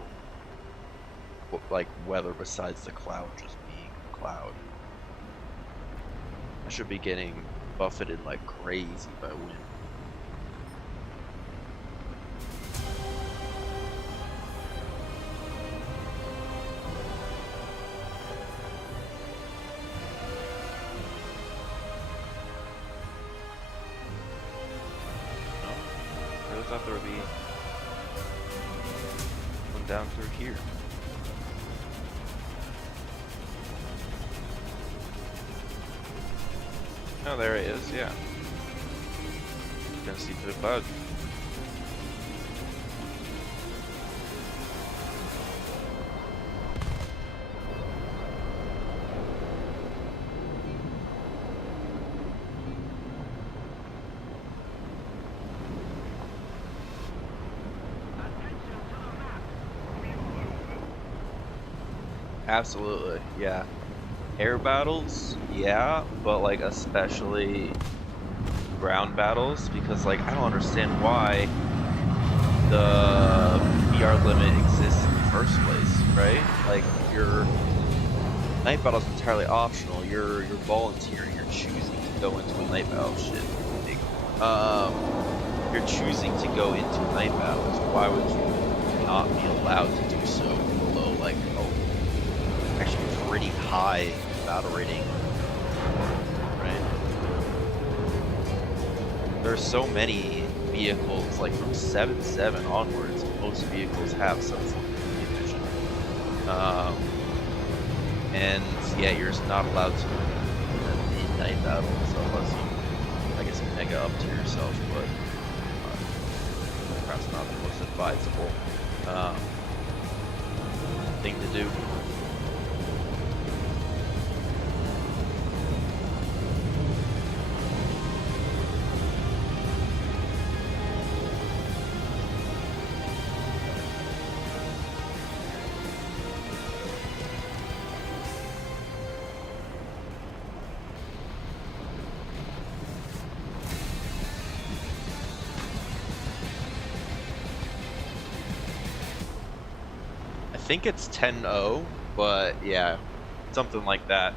like weather besides the cloud just being a cloud. I should be getting buffeted like crazy by wind. I thought there would be one down through here. Oh, there it is, yeah. Gonna see through the cloud. Absolutely, yeah. Air battles, yeah, but like especially ground battles, because like I don't understand why the PR limit exists in the first place, right? Like your night battle is entirely optional. You're volunteering. You're choosing to go into a night battle. Shit. You're choosing to go into night battles. Why would you not be allowed to do so below like actually pretty high battle rating, right? There's so many vehicles, like from 7.7 onwards, most vehicles have some form of vision. And yeah, you're just not allowed to in night battles unless you, I guess, mega up to yourself, but perhaps not the most advisable thing to do. think it's 10-0, but yeah, something like that.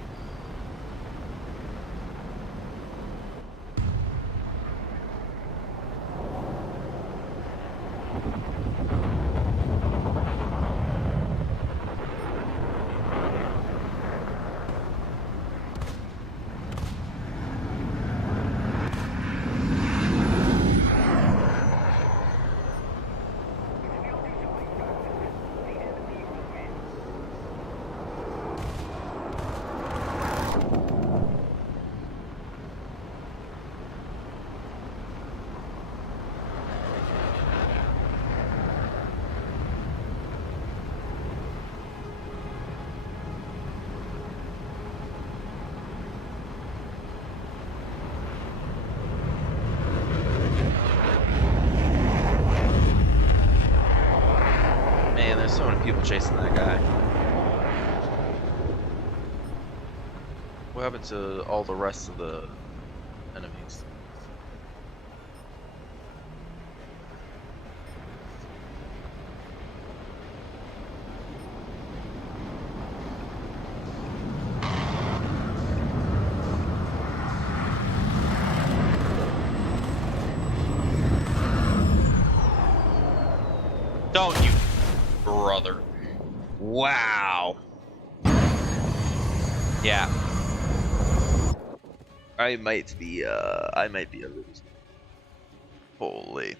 Man, there's so many people chasing that guy. What happened to all the rest of the enemies? Don't you, brother. Wow. Yeah. I might be a loser. Holy.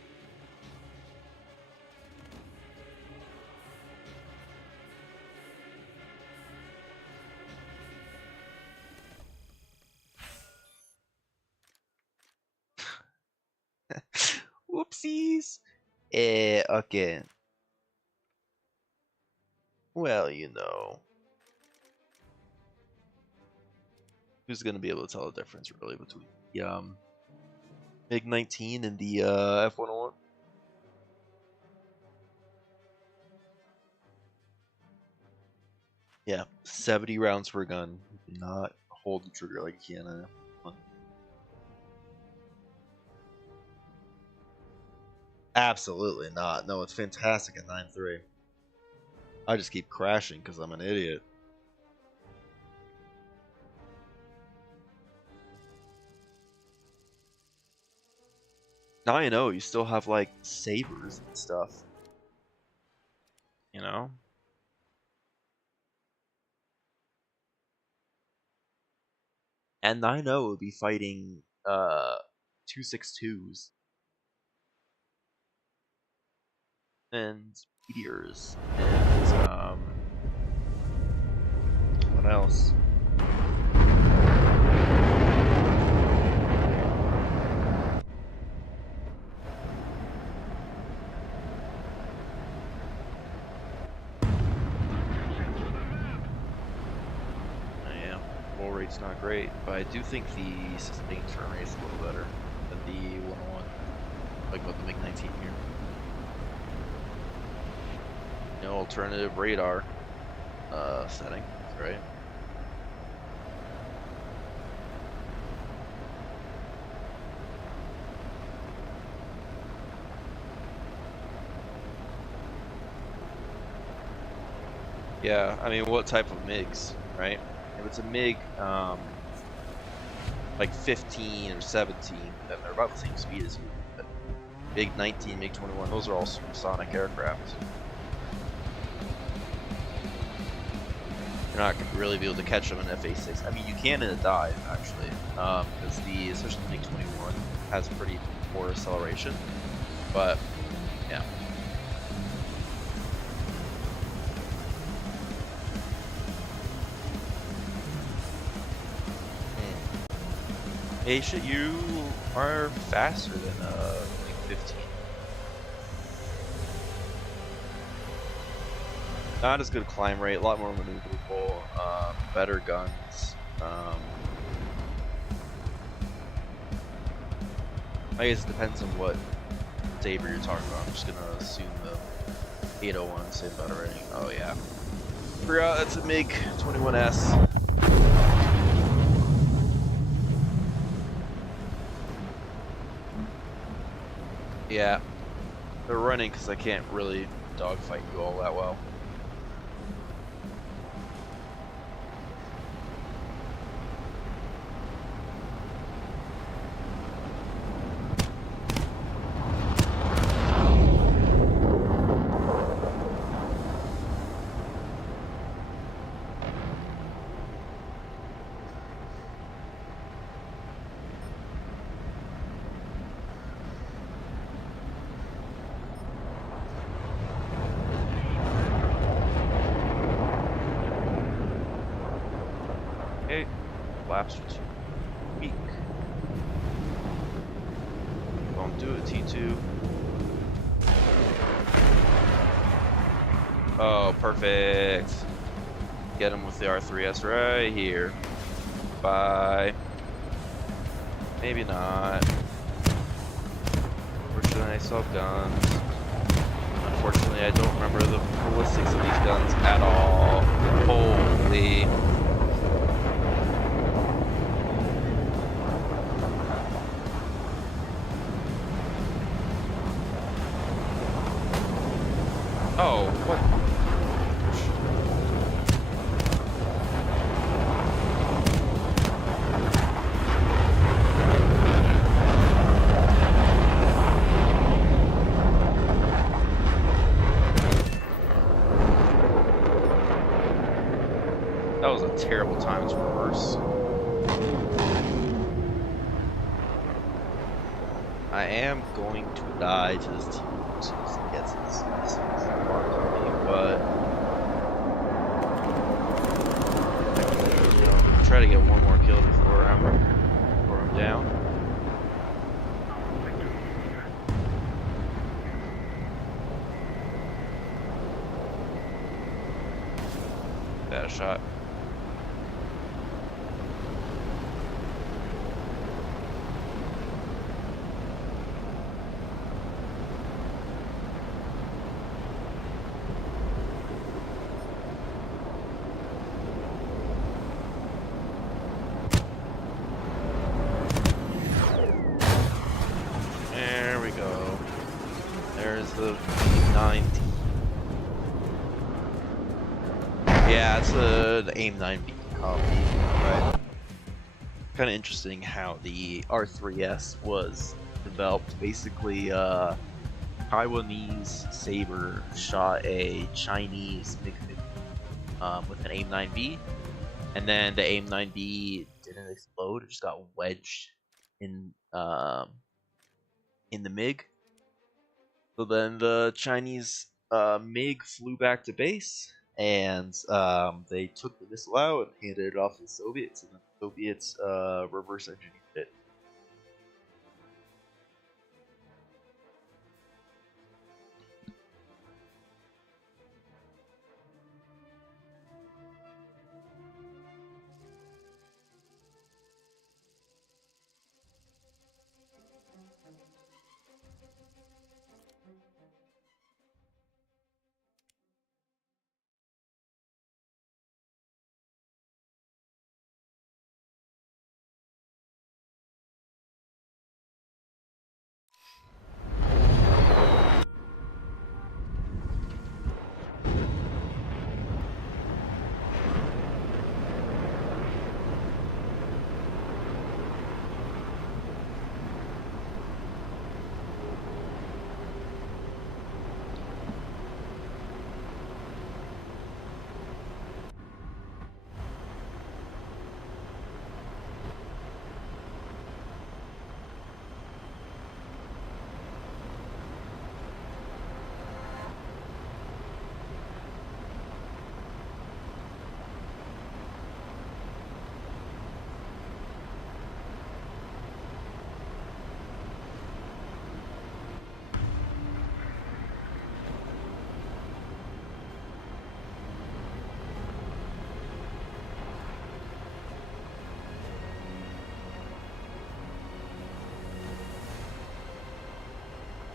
Whoopsies. Okay. Well, you know. Who's gonna be able to tell the difference really between the MiG-19 and the F-101? Yeah, 70 rounds per gun. You cannot hold the trigger like you can on F1. Absolutely not. No, it's fantastic at 9.3. I just keep crashing because I'm an idiot. Now I know you still have like sabers and stuff. You know? And 9.0 would be fighting 262s and meteors and what else? Yeah, roll rate's not great, but I do think the sustained turn rate's a little better than the 101, like with the MiG-19 here. You know, alternative radar setting, right? Yeah, I mean, what type of MiGs, right? If it's a MiG, like 15 or 17, then they're about the same speed as you. But MiG-19, MiG-21, those are all supersonic aircraft. You're not going to really be able to catch them in FA6. I mean, you can in a dive, actually, because especially the MiG-21 has pretty poor acceleration. But, yeah. Hey, shit, you are faster than MiG-15. Not as good climb rate, a lot more maneuverable, better guns. I guess it depends on what saber you're talking about. I'm just gonna assume the 801 same better rating. Oh yeah. Forgot that's a MiG-21S. Yeah. They're running because I can't really dogfight you all that well. Okay, flaps are too weak. Don't do it, T2. Oh, perfect. Get him with the R3S right here. Bye. Maybe not. Fortunately, I still have guns. Unfortunately, I don't remember the ballistics of these guns at all. Holy. Oh, what? That was a terrible time to reverse. I am going to die to this team as soon as it gets its mark on me, but you know, try to get one more kill before I'm down. Bad shot. There we go. There's the 19. Yeah, it's the AIM 9B copy, right? Kind of interesting how the R3S was developed. Basically, Taiwanese Saber shot a Chinese MiG-50 with an AIM 9B, and then the AIM 9B didn't explode; it just got wedged in the MiG. So then the Chinese MiG flew back to base, and they took the missile out and handed it off to the Soviets, and the Soviets reverse engineered it.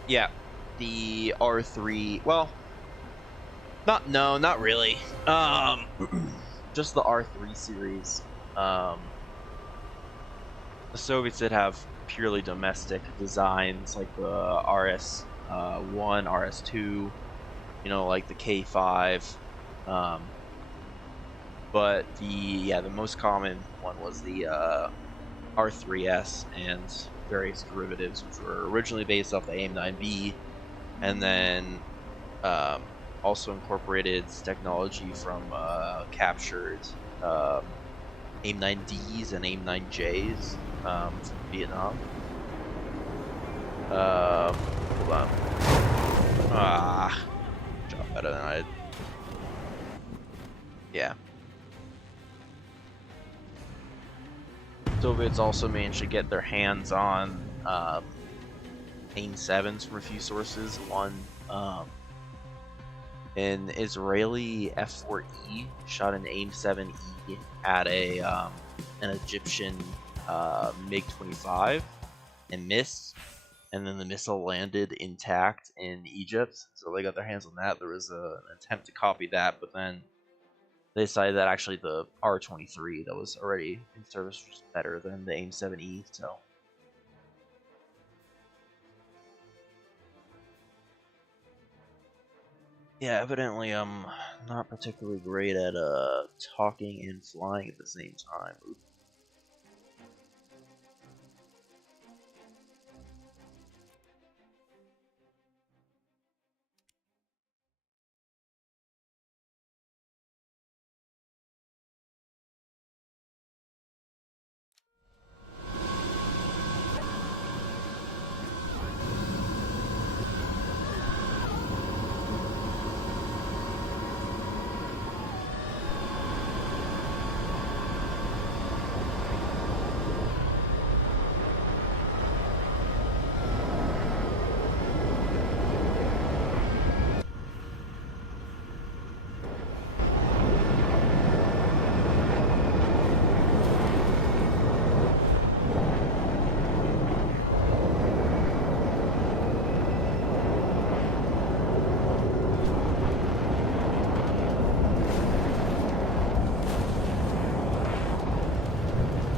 Yeah, the R3. Well, not really. Just the R3 series. The Soviets did have purely domestic designs, like the RS1, RS2. You know, like the K5. But the most common one was the R3S and various derivatives, which were originally based off the AIM 9B, and then also incorporated technology from captured AIM 9Ds and AIM 9Js from Vietnam. Hold on. Job better than I did. Yeah. Soviets also managed to get their hands on AIM-7s from a few sources. One, an Israeli F-4E shot an AIM-7E at an Egyptian MiG-25 and missed, and then the missile landed intact in Egypt. So they got their hands on that. There was an attempt to copy that, but then they decided that actually the R-23 that was already in service was better than the AIM-7E. So yeah, evidently I'm not particularly great at talking and flying at the same time.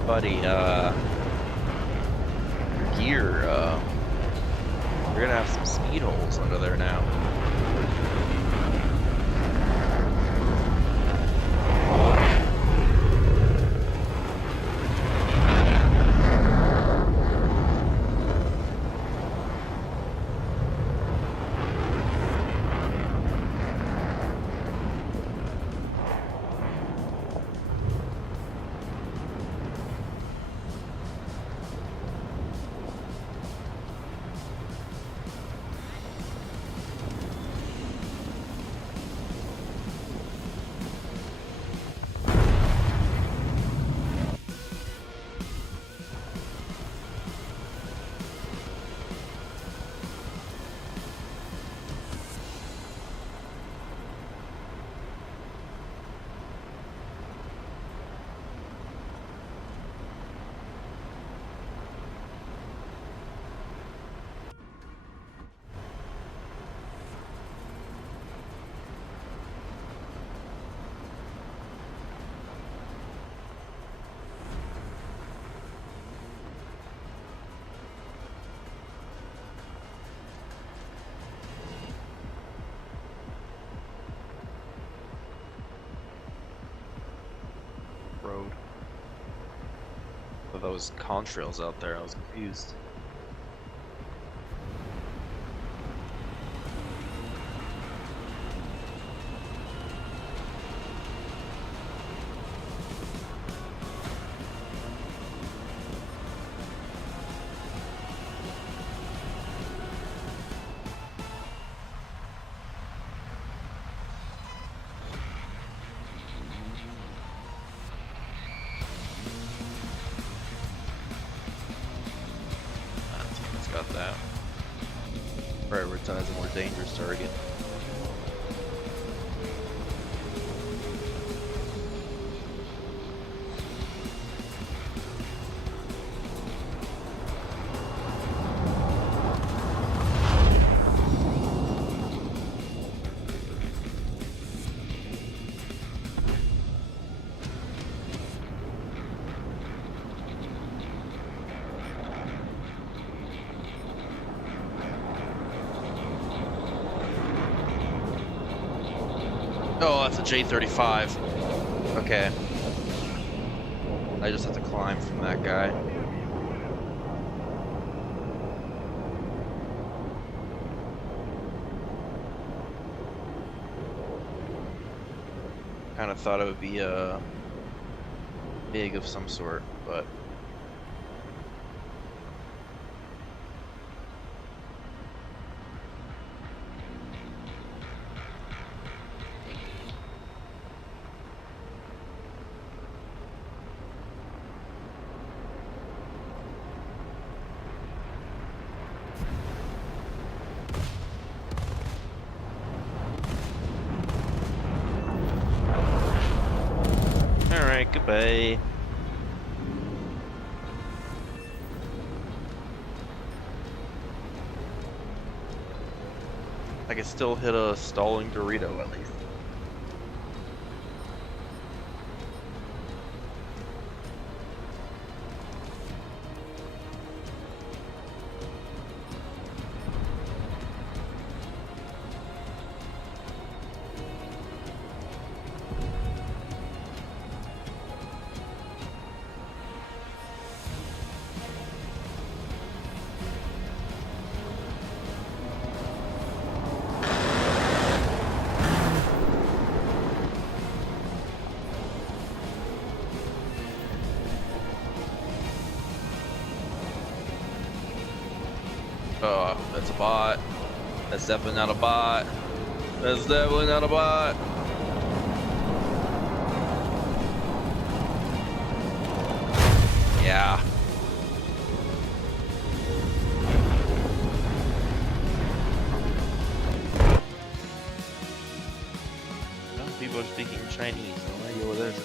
Buddy, your gear, you're gonna have some speed holes under there now. Road. But those contrails out there, I was confused. Got that. Prioritize a more dangerous target. Oh, that's a J-35. Okay. I just have to climb from that guy. Kind of thought it would be a big of some sort, but Goodbye. I can still hit a stalling Dorito at least. Oh, that's a bot. That's definitely not a bot. That's definitely not a bot. Yeah. Well, people are speaking Chinese. No idea what that is.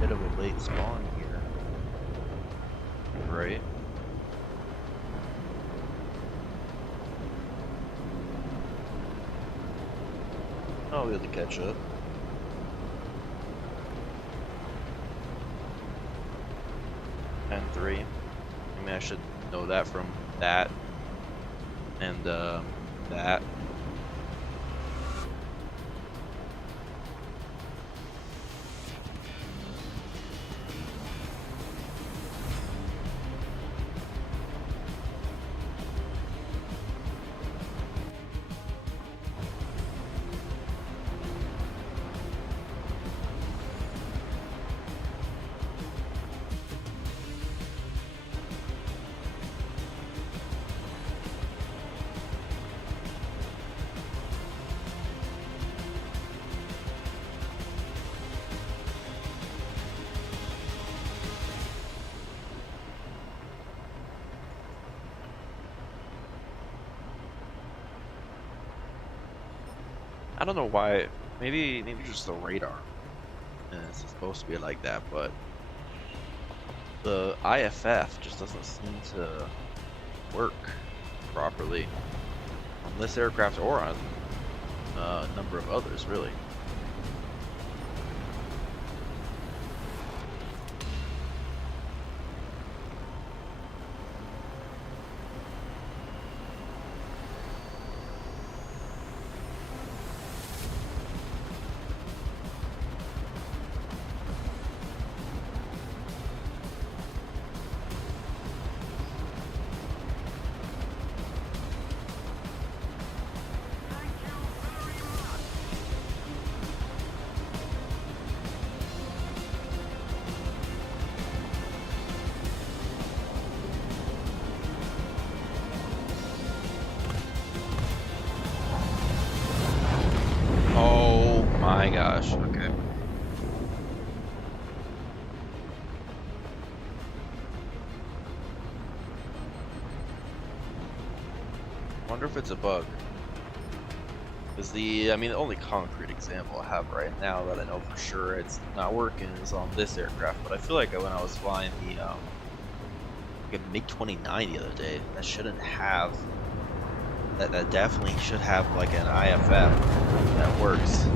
Bit of a late spawn here. Right. Oh, we have to catch up. And 3. I mean, I should know that from that. And, that. I don't know why. Maybe just the radar. And it's supposed to be like that, but the IFF just doesn't seem to work properly on this aircraft or on a number of others, really. Oh my gosh, okay. Wonder if it's a bug. Because I mean, the only concrete example I have right now that I know for sure it's not working is on this aircraft. But I feel like when I was flying the like a MiG-29 the other day, that shouldn't have. That definitely should have like an IFF that works.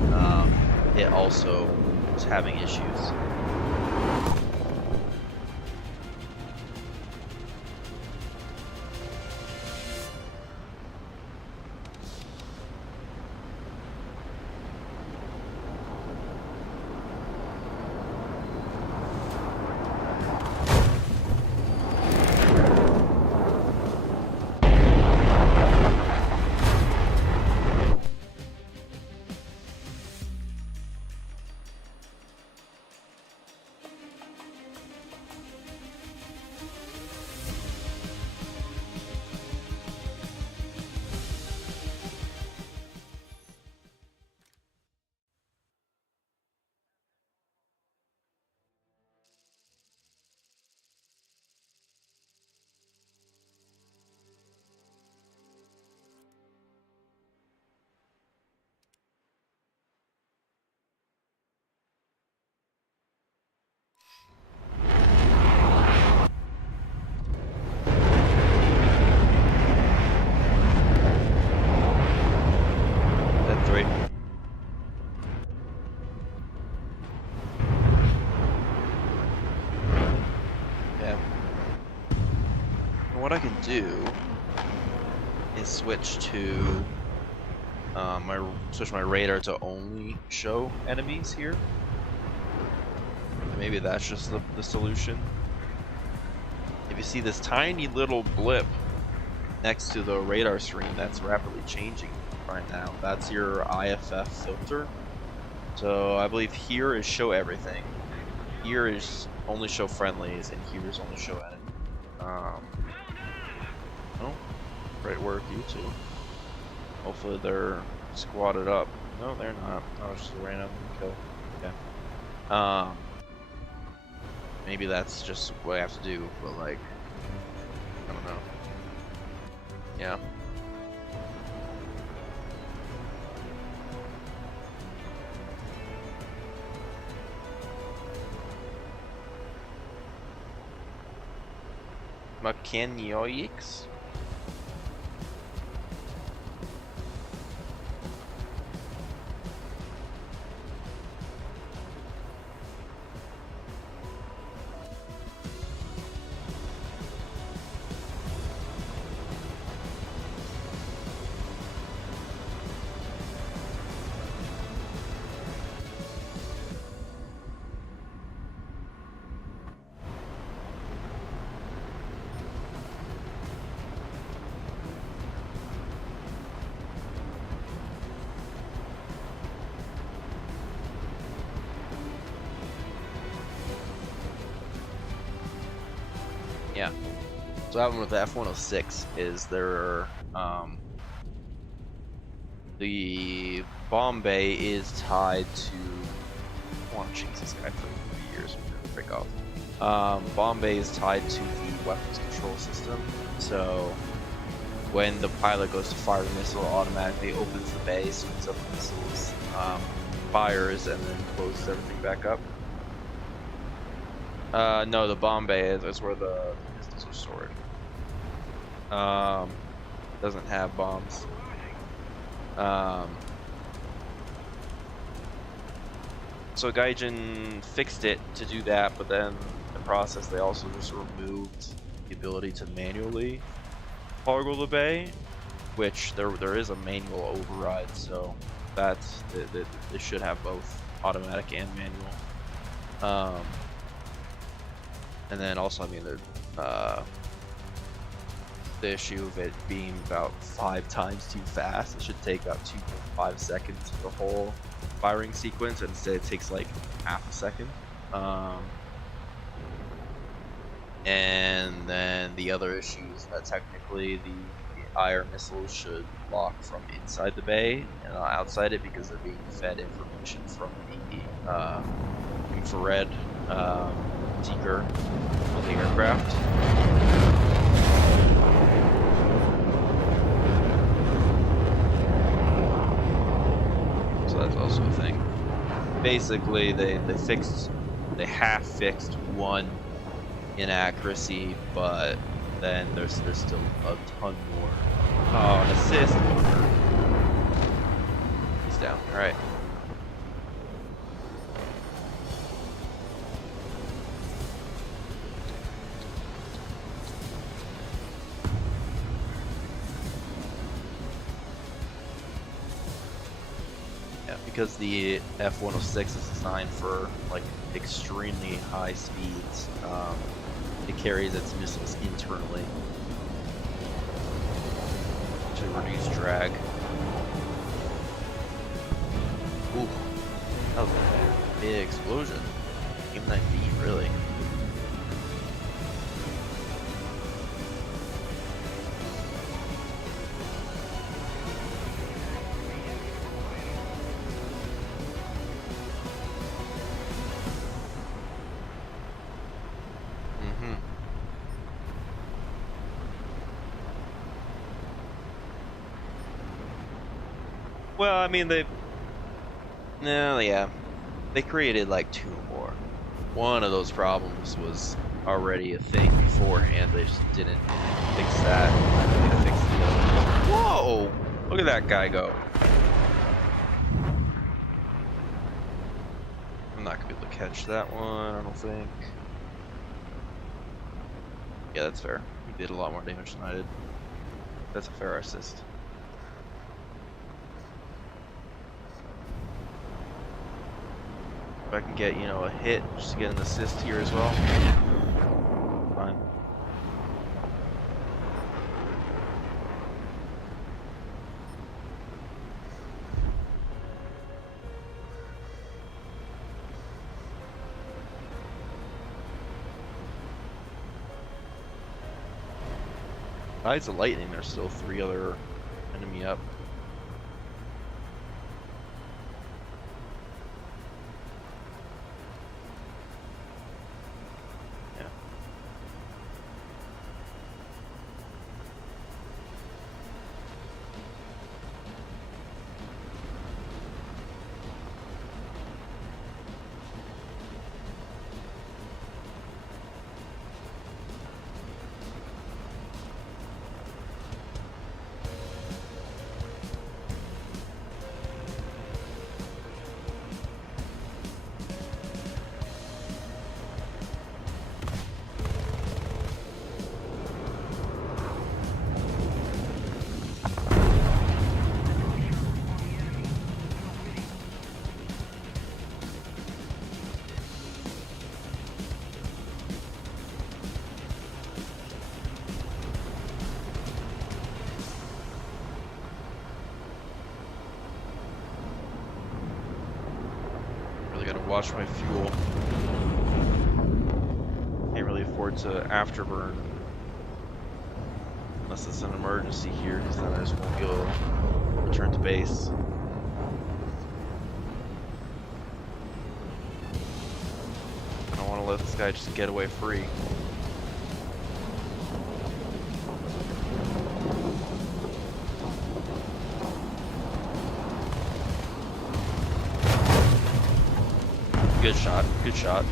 It also was having issues. What I can do is switch to my radar to only show enemies here. And maybe that's just the solution. If you see this tiny little blip next to the radar screen that's rapidly changing right now, that's your IFF filter. So I believe here is show everything. Here is only show friendlies, and here is only show enemies. Oh, great work, you two. Hopefully they're squatted up. No, they're not. Oh, just a random kill. Okay. Maybe that's just what I have to do, but like, I don't know. Yeah. Mechanics? Yeah. So what happened with the F-106 is the bomb bay is tied to. I want to chase this guy for 3 years. We're gonna break off. Bomb bay is tied to the weapons control system. So when the pilot goes to fire the missile, it automatically opens the bay, swings up the missiles, fires, and then closes everything back up. No, the bomb bay is where the pistols are stored. Doesn't have bombs. So Gaijin fixed it to do that, but then in the process they also just removed the ability to manually toggle the bay, which there is a manual override, so that's they should have both automatic and manual. And then also, I mean, the issue of it being about 5 times too fast. It should take about 2.5 seconds for the whole firing sequence, and instead it takes like half a second. And then the other issue is that technically the IR missiles should lock from inside the bay and not outside it, because they're being fed information from the infrared seeker on the aircraft. is also a thing. Basically, they half fixed one inaccuracy, but then there's still a ton more. Oh, an assist. He's down. All right. Yeah, because the F-106 is designed for like extremely high speeds. It carries its missiles internally to reduce drag. Ooh, that was a big explosion. Even that beat, really. Well, I mean, yeah, they created like two more. One of those problems was already a thing beforehand. They just didn't fix that. They fixed the other. Whoa! Look at that guy go. I'm not gonna be able to catch that one, I don't think. Yeah, that's fair. He did a lot more damage than I did. That's a fair assist. If I can get, you know, a hit just to get an assist here as well. Fine. Besides the lightning, there's still 3 other enemy up. Watch my fuel. Can't really afford to afterburn unless it's an emergency here, because then I just won't be able to return to base. I don't want to let this guy just get away free. Good shot, good shot.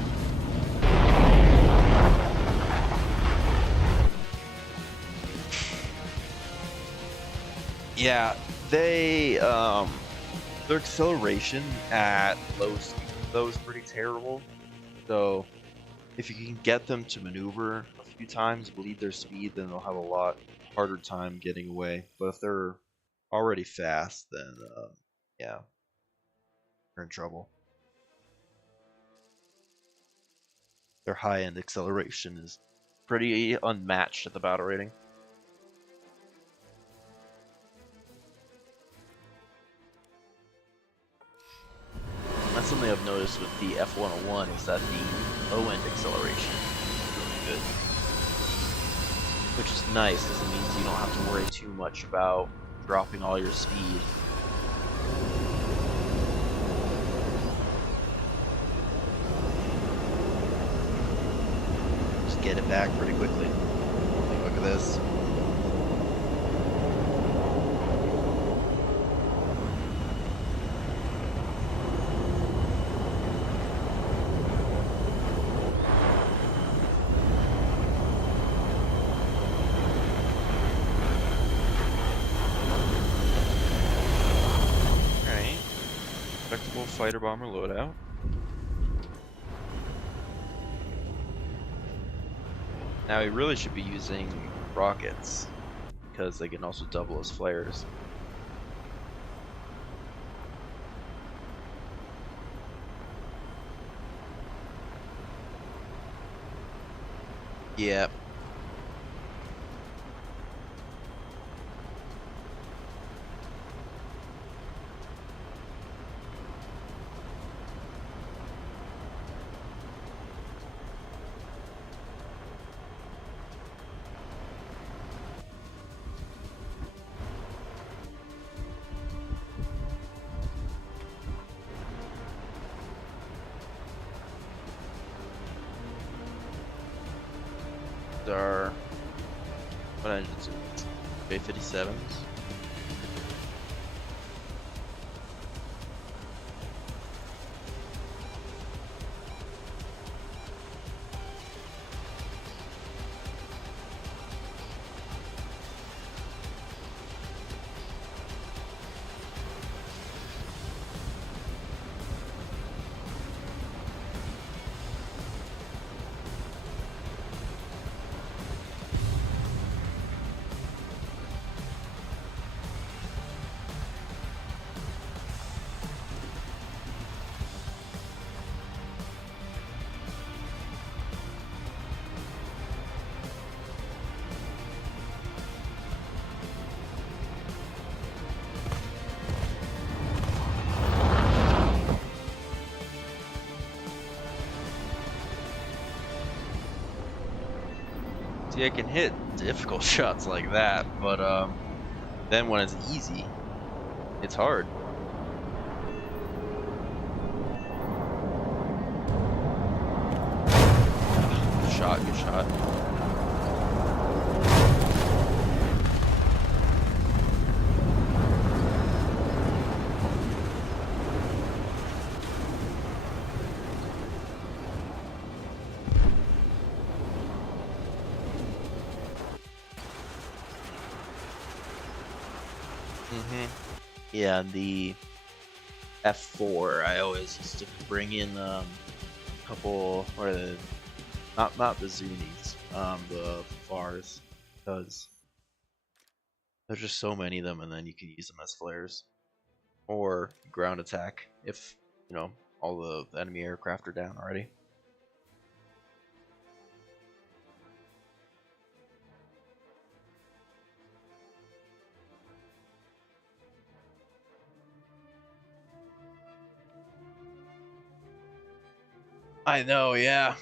Yeah, their acceleration at low speed though is pretty terrible. So if you can get them to maneuver a few times, bleed their speed, then they'll have a lot harder time getting away. But if they're already fast, then yeah, they're in trouble. Their high-end acceleration is pretty unmatched at the battle rating. That's something I've noticed with the F-101 is that the low-end acceleration is really good. Which is nice, because it means you don't have to worry too much about dropping all your speed. Get it back pretty quickly. Look at this. fighter bomber loadout. Now he really should be using rockets because they can also double as flares. Yeah. Our what engines? J-57s. See, I can hit difficult shots like that, but then when it's easy, it's hard. Good shot, good shot. Yeah, the F4, I always used to bring in a couple, or not the Zunis, the FARs, because there's just so many of them, and then you can use them as flares or ground attack if you know all the enemy aircraft are down already. I know, yeah.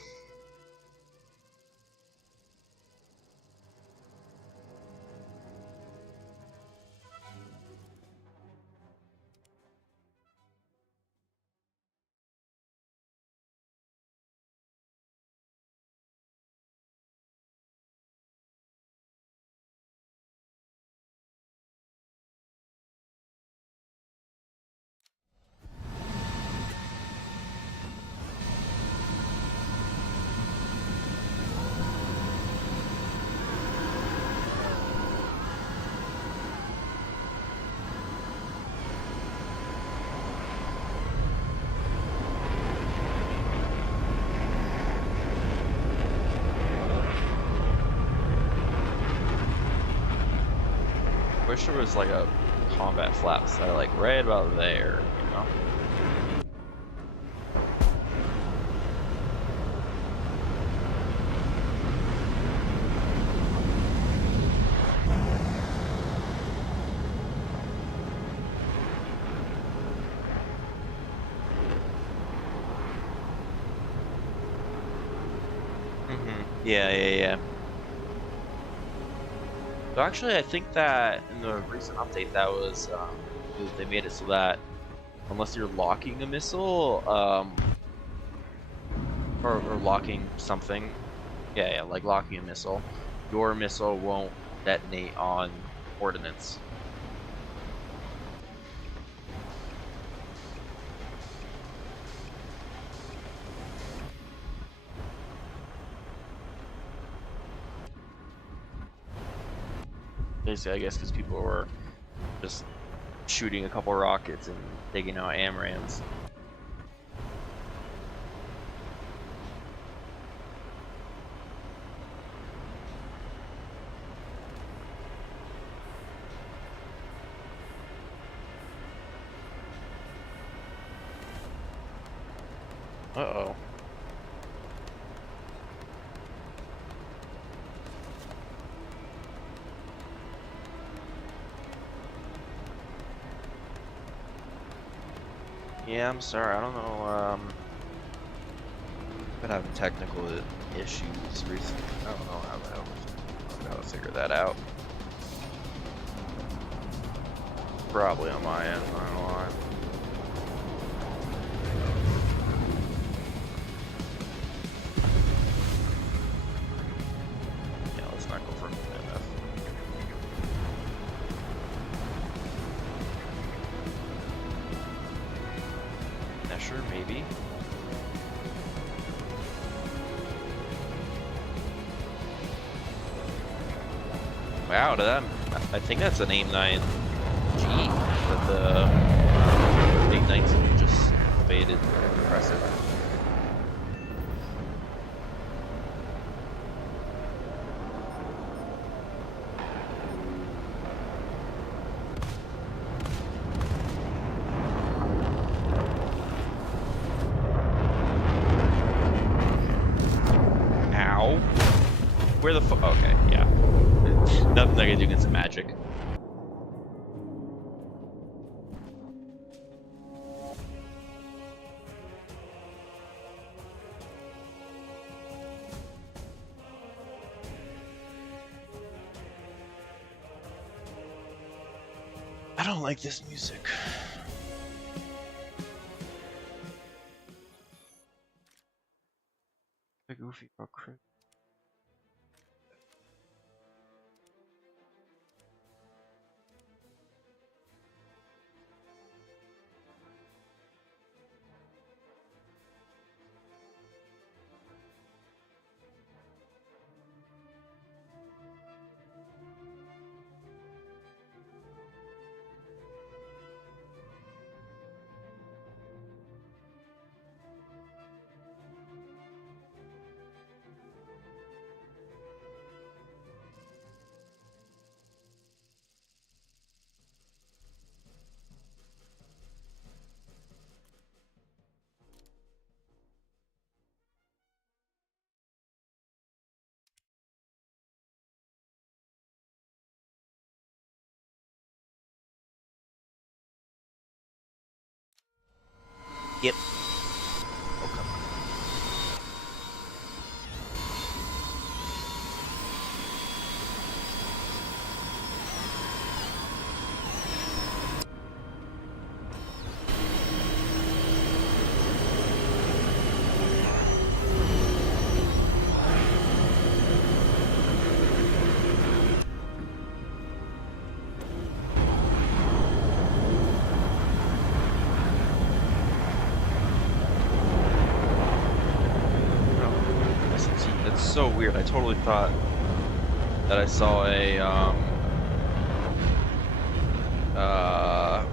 Wish there was like a combat flap set like right about there, you know? Yeah. So actually, I think that in the recent update, that was they made it so that unless you're locking a missile, or locking something, yeah, like locking a missile, your missile won't detonate on ordnance. Basically, I guess because people were just shooting a couple rockets and taking out AMRAAMs. Uh-oh. Yeah, I'm sorry. I don't know. Been having technical issues recently. I don't know how to figure that out. Probably on my end. I don't know why. Yeah, let's not go for MF. Yeah, sure, maybe. Wow, I think that's an AIM-9G, but the AIM-9 just faded. Impressive. Ow. Where the fuck? Okay, yeah. Nothing I can do against magic. I don't like this music. The goofy crew. Yep. Oh, come on. That's so weird. I totally thought that I saw a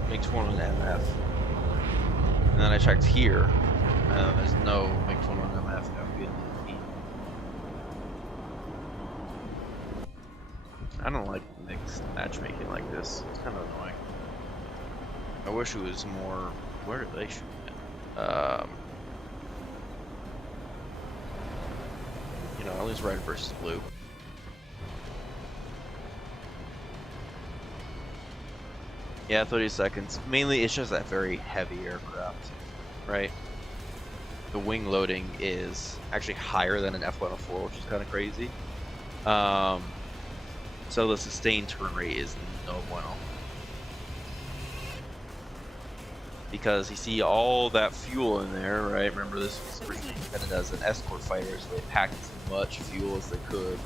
MiG-21 MF, and then I checked here, and there's no MiG-21 MF. I don't like mixed matchmaking like this. It's kind of annoying. I wish it was more. Where are they shooting at? You know, at least red versus blue. Yeah, 30 seconds. Mainly, it's just that very heavy aircraft, right? The wing loading is actually higher than an F-104, which is kind of crazy. So the sustained turn rate is no bueno. Because you see all that fuel in there, right? Remember, this was originally intended as an escort fighter, so they packed as much fuel as they could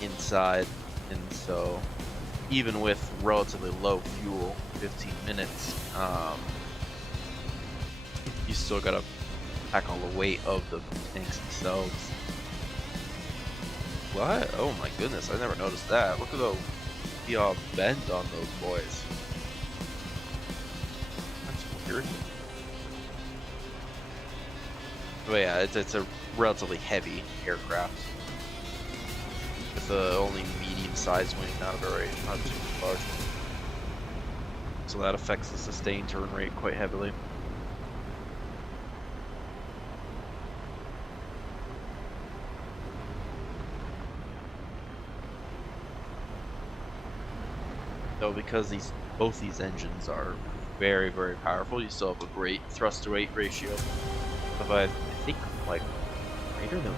inside, and so even with relatively low fuel, 15 minutes, you still gotta pack all the weight of the tanks themselves. What? Oh my goodness, I never noticed that. Look at the all bent on those boys. Weird. But yeah, it's a relatively heavy aircraft with a only medium-sized wing, not too large. So that affects the sustained turn rate quite heavily. though, because both these engines are very, very powerful, you still have a great thrust to weight ratio of I think like greater than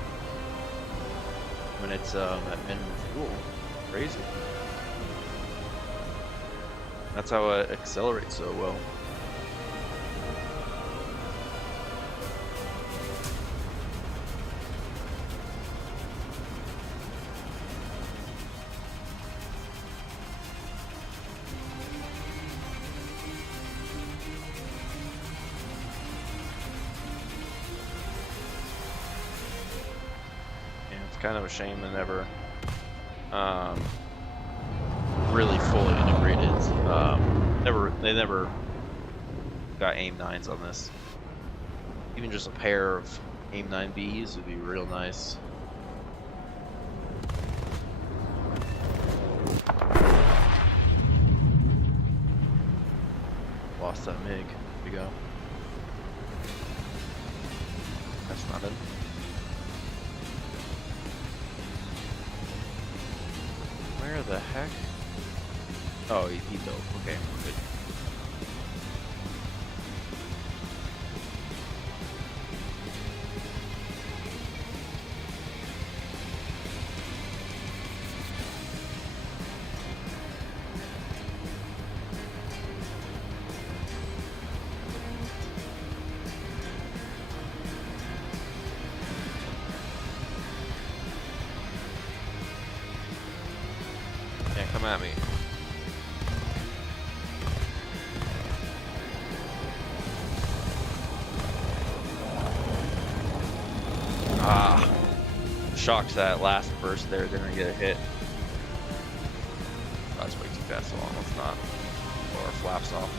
when it's at minimum fuel. Crazy. That's how it accelerates so well. Kind of a shame they never really fully integrated. They never got AIM 9s on this. Even just a pair of AIM 9Bs would be real nice. Lost that MiG. Here we go. That's not it. Where the heck? Oh, he dove. Okay, we're good. Yeah, come at me. Ah, shocked that last burst there didn't get a hit. That's way too fast, so almost not. Blow our flaps off.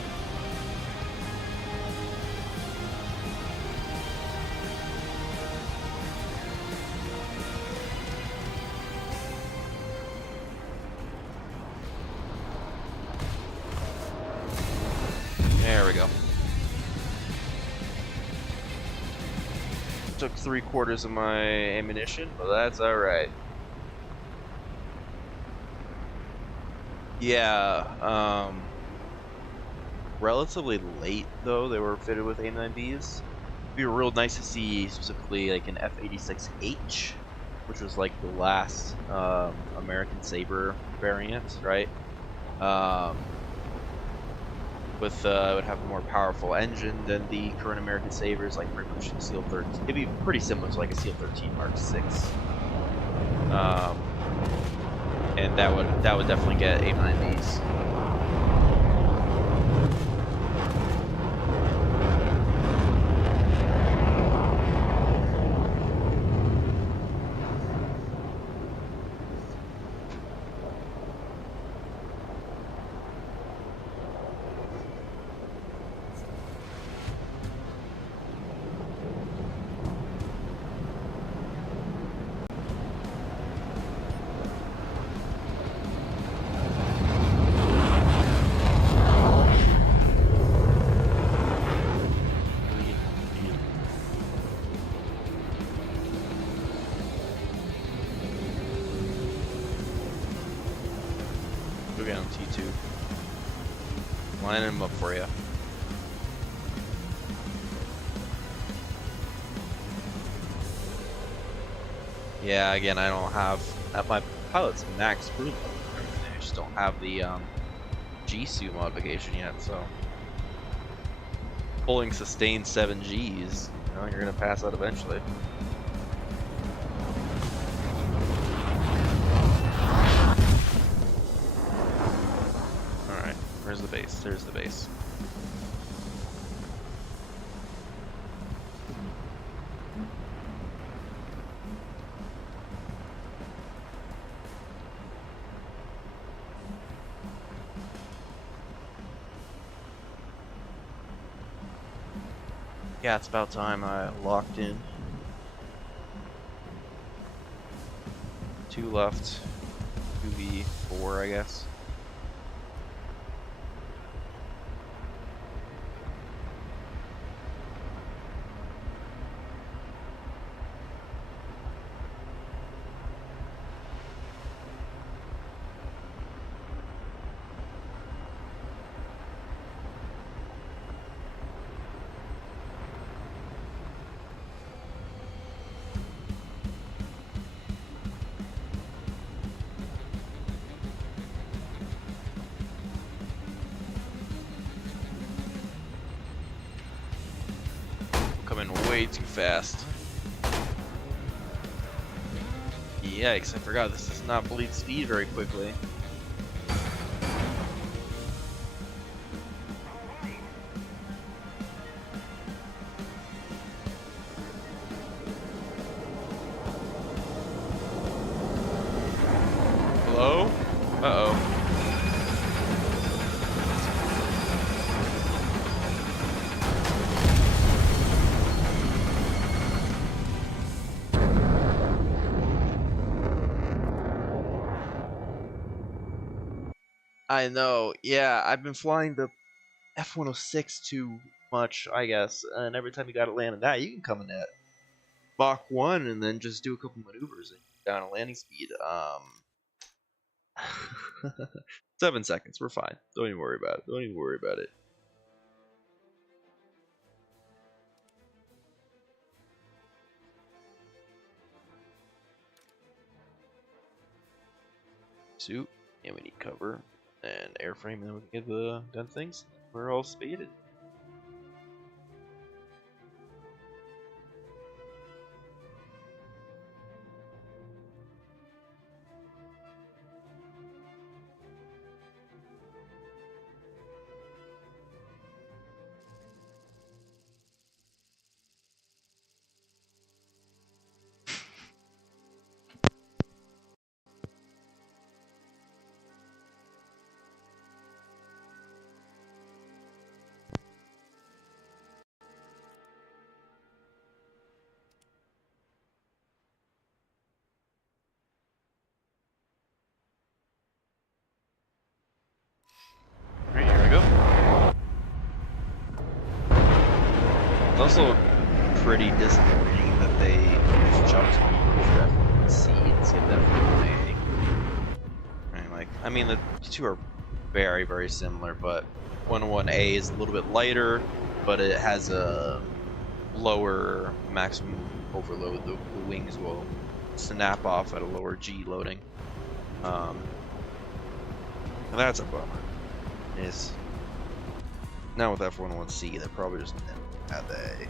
There we go. Took 3/4 of my ammunition, but that's alright. Yeah, relatively late though, they were fitted with AIM 9Bs. It'd be real nice to see specifically like an F-86H, which was like the last American Sabre variant, right? It would have a more powerful engine than the current American Sabres, like pretty much Seal 13. It'd be pretty similar to like a Seal 13 Mark 6. And that would definitely get AIM 9Bs. Go down T2. Lining them up for you. Yeah, again, I don't have at my pilot's max crew level. I just don't have the G-suit modification yet, so pulling sustained 7 Gs, you know, you're gonna pass out eventually. Alright, where's the base? There's the base. Yeah, it's about time I locked in. 2 left. 2v4, I guess. way too fast. Yikes, I forgot this does not bleed speed very quickly. Hello? Uh-oh. I know, yeah, I've been flying the F-106 too much, I guess, and every time you gotta land in that, you can come in at Mach 1 and then just do a couple maneuvers and down a landing speed. 7 seconds, we're fine. Don't even worry about it. Don't even worry about it. Suit, and we need cover, and airframe, and then we can get the done things. We're all spaded. Alright, here we go. It's also pretty disappointing that they jumped for F1C instead of F1A. Right, like, I mean, the two are very, very similar, but 101A is a little bit lighter, but it has a lower maximum overload. The wings will snap off at a lower G loading. That's a bummer. Is now with F101C, they're probably just never had the A.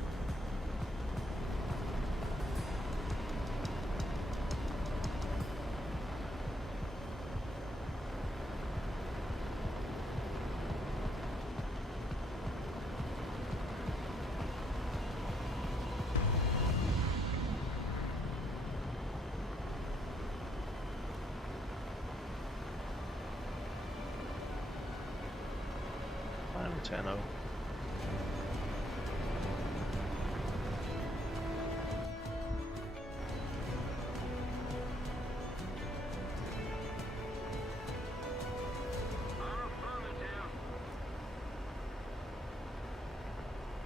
10-0.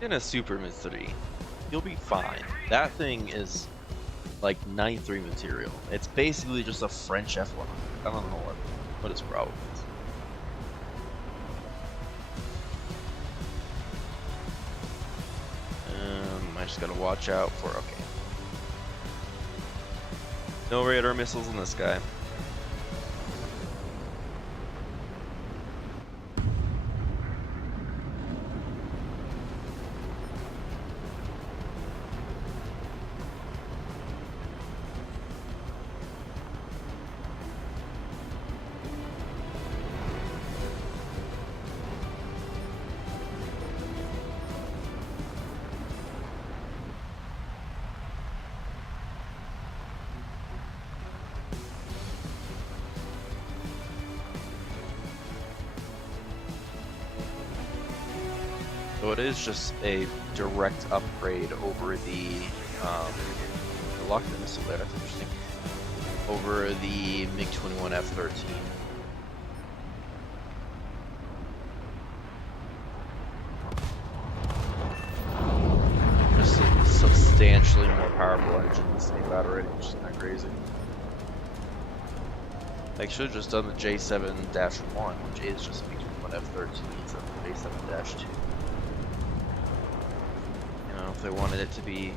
In a Super Mid 3, you'll be fine. That thing is like 93 material. It's basically just a French F100. I don't know what its problem is. I just gotta watch out for, okay. No radar missiles in this guy. So it is just a direct upgrade over the locked missile there. That's interesting. Over the MiG-21 F-13. Just a substantially more powerful engine in the same battery, which is not crazy. They should have just done the J7-1, which is just MiG-21 F-13 instead of the J7-2. If they wanted it to be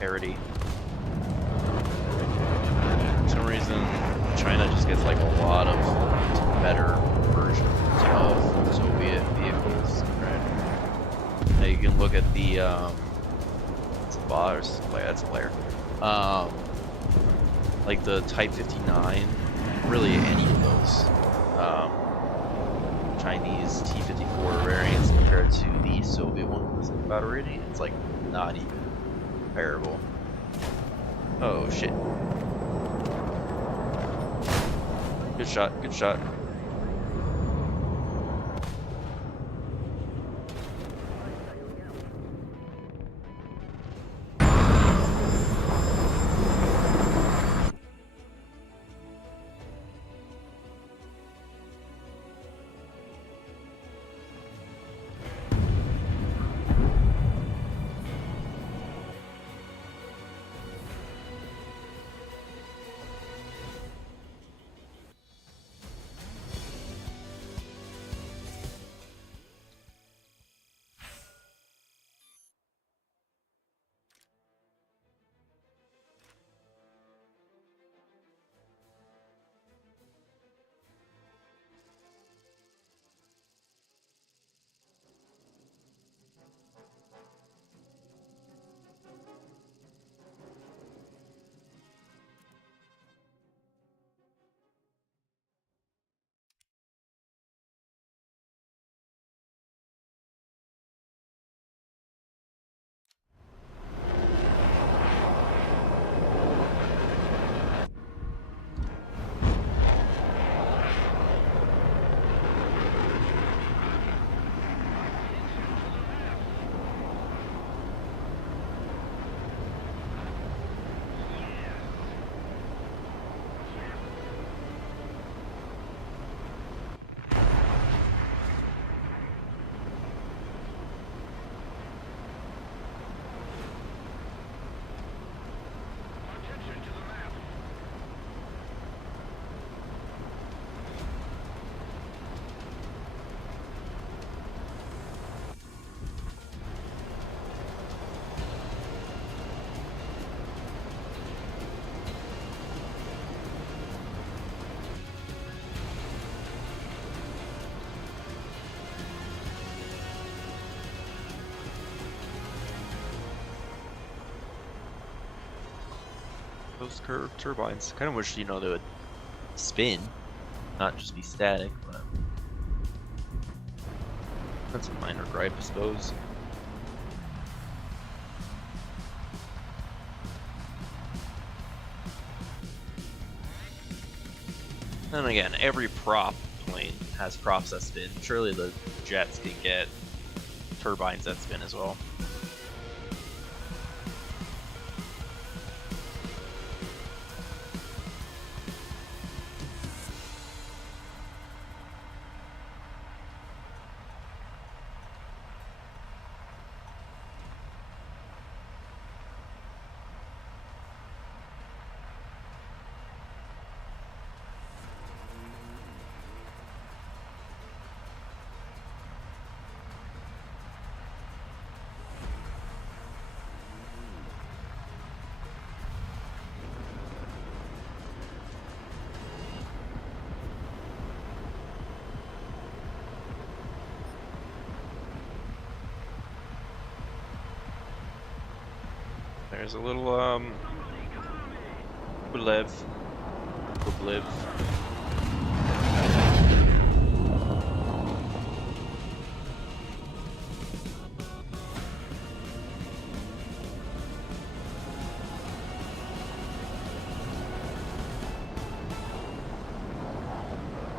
parity. For some reason, China just gets like a lot of better versions of Soviet vehicles, right? Now you can look at the spotters. Player, that's a player. Like the Type 59, really any of those Chinese T-54 variants compared to the Soviet one with battle rating, it's like not even comparable. Oh shit. Good shot, good shot. Attention to the map. Those curved turbines. Kind of wish, you know, they would spin, not just be static, but that's a minor gripe, I suppose. Then again, every prop plane has props that spin. Surely the jets can get turbines that spin as well. There's a little Bublev.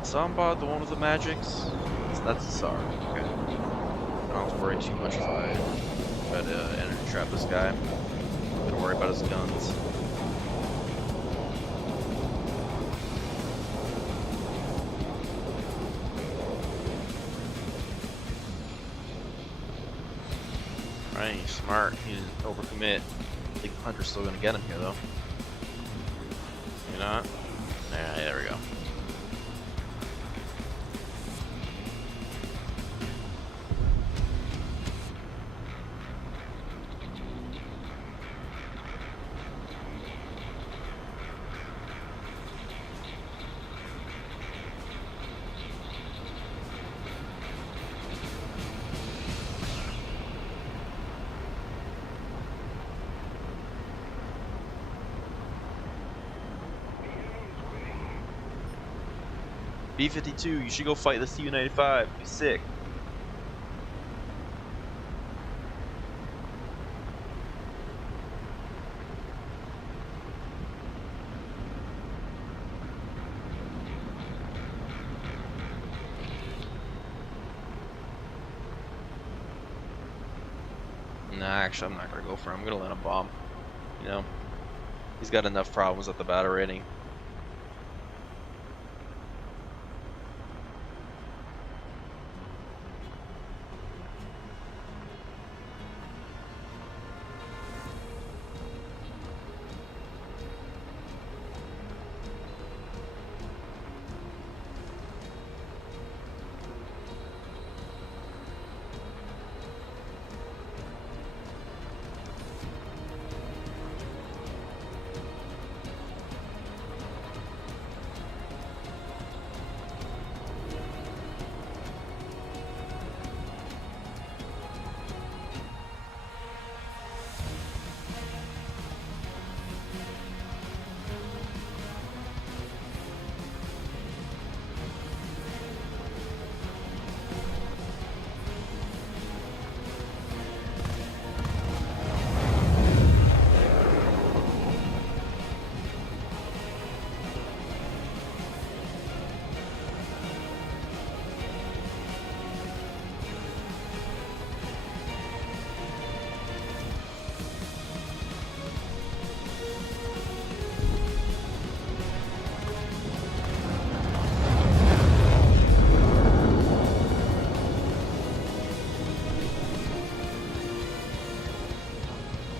Samba, the one with the magics? That's the SAR. Okay. I don't have to worry too much if I try to energy trap this guy. Don't worry about his guns. Right, he's smart. He didn't overcommit. I think Hunter's still gonna get him here though. Maybe not. Alright, there we go. B-52, you should go fight this Tu-95. Be sick. Nah, actually, I'm not gonna go for him. I'm gonna let him bomb. You know, he's got enough problems at the battle rating.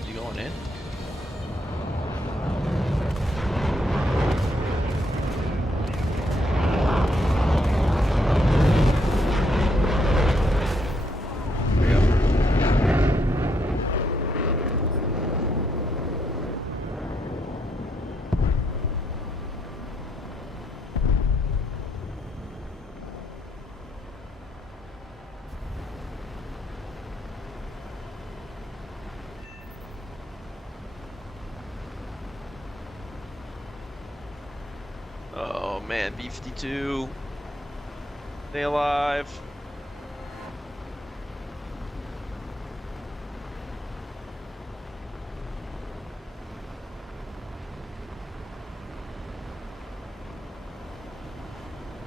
You going in? There we go. Oh man, B-52. Stay alive.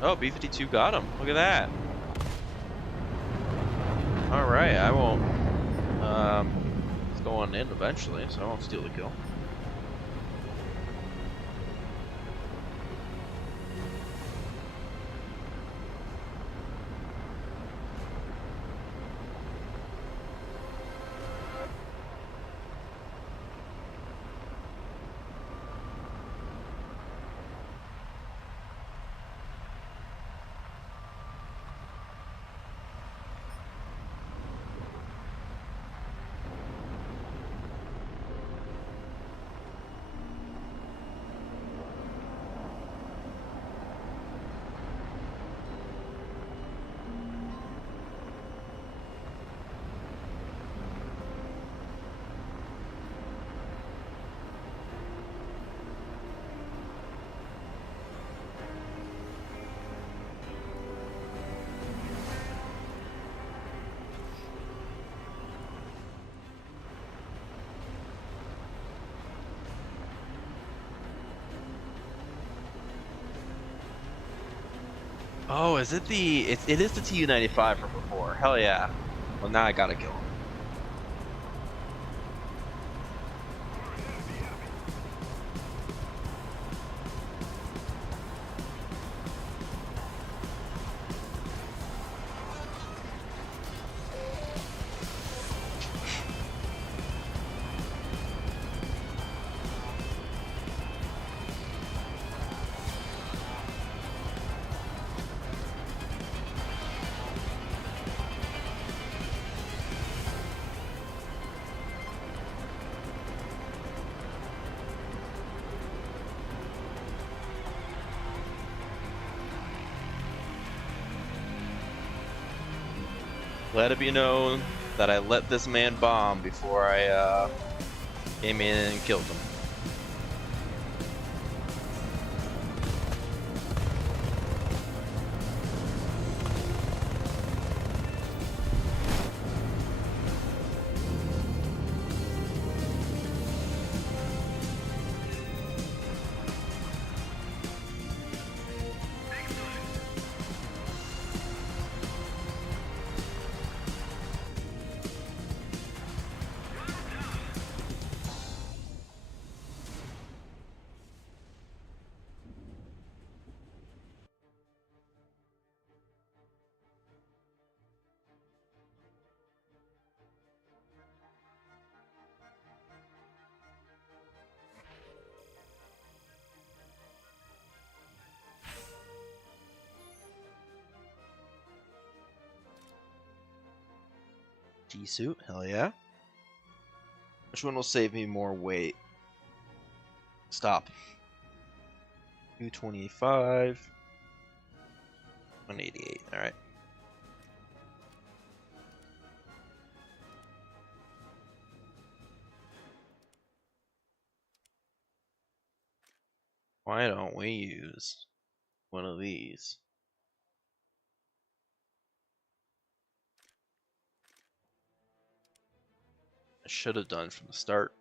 Oh, B-52 got him. Look at that. Alright, I won't. It's going in eventually, so I won't steal the kill. Oh, is it the... It is the Tu-95 from before. Hell yeah. Well, now I gotta kill him. Let it be known that I let this man bomb before I came in and killed him. G-suit, hell yeah. Which one will save me more weight? Stop. 225. 188, alright. Why don't we use one of these? I should have done from the start.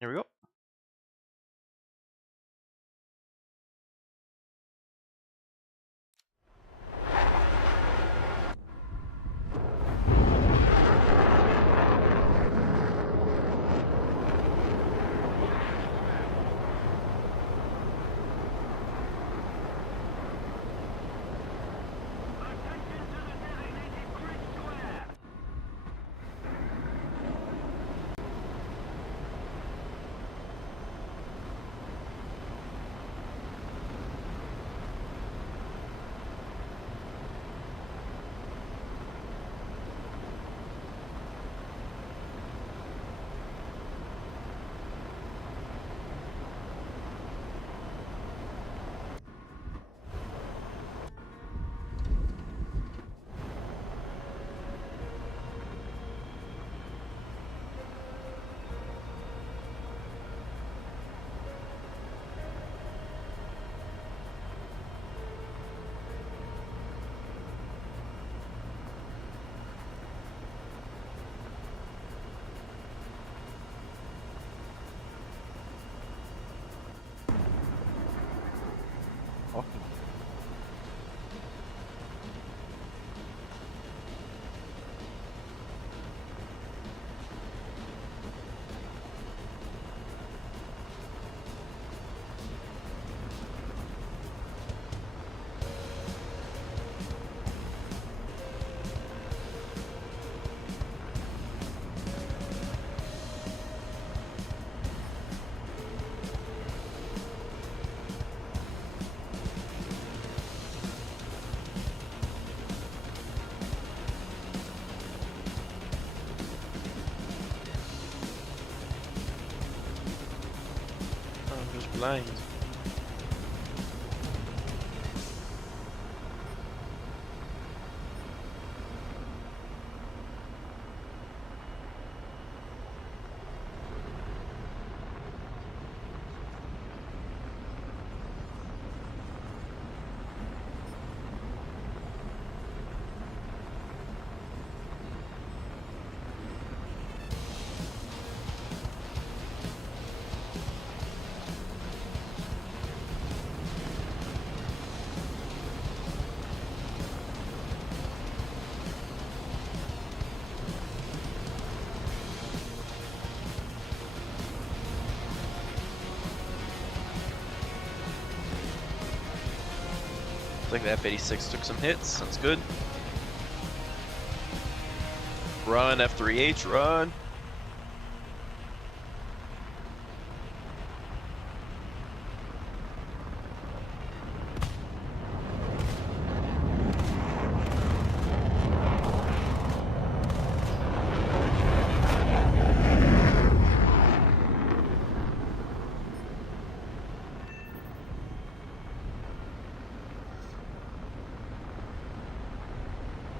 Here we go. Awesome. I'm just blind. Looks like the F-86 took some hits. That's good. Run, F-3H, run.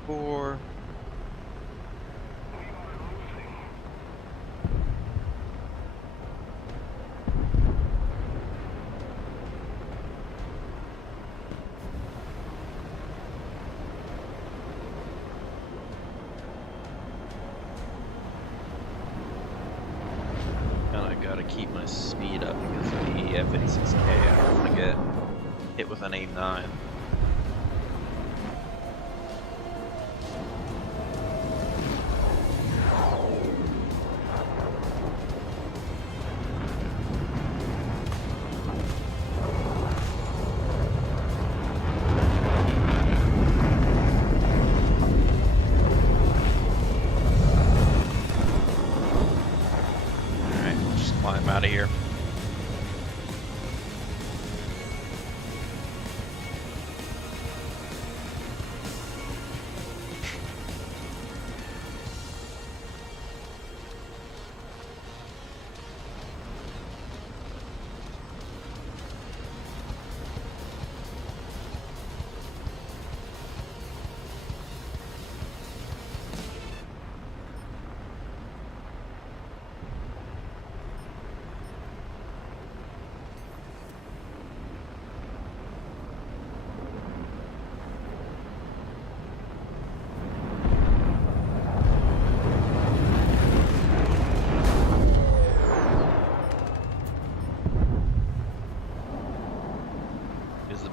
Four. to keep my speed up because of the F-86K. I don't want to get hit with an AIM-9. Climb out of here.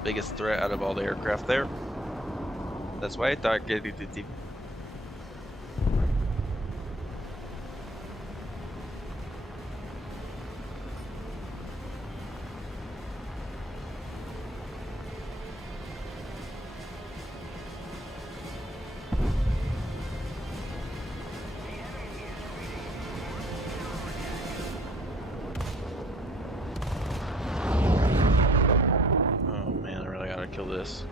Biggest threat out of all the aircraft there. That's why I targeted it. Kill this.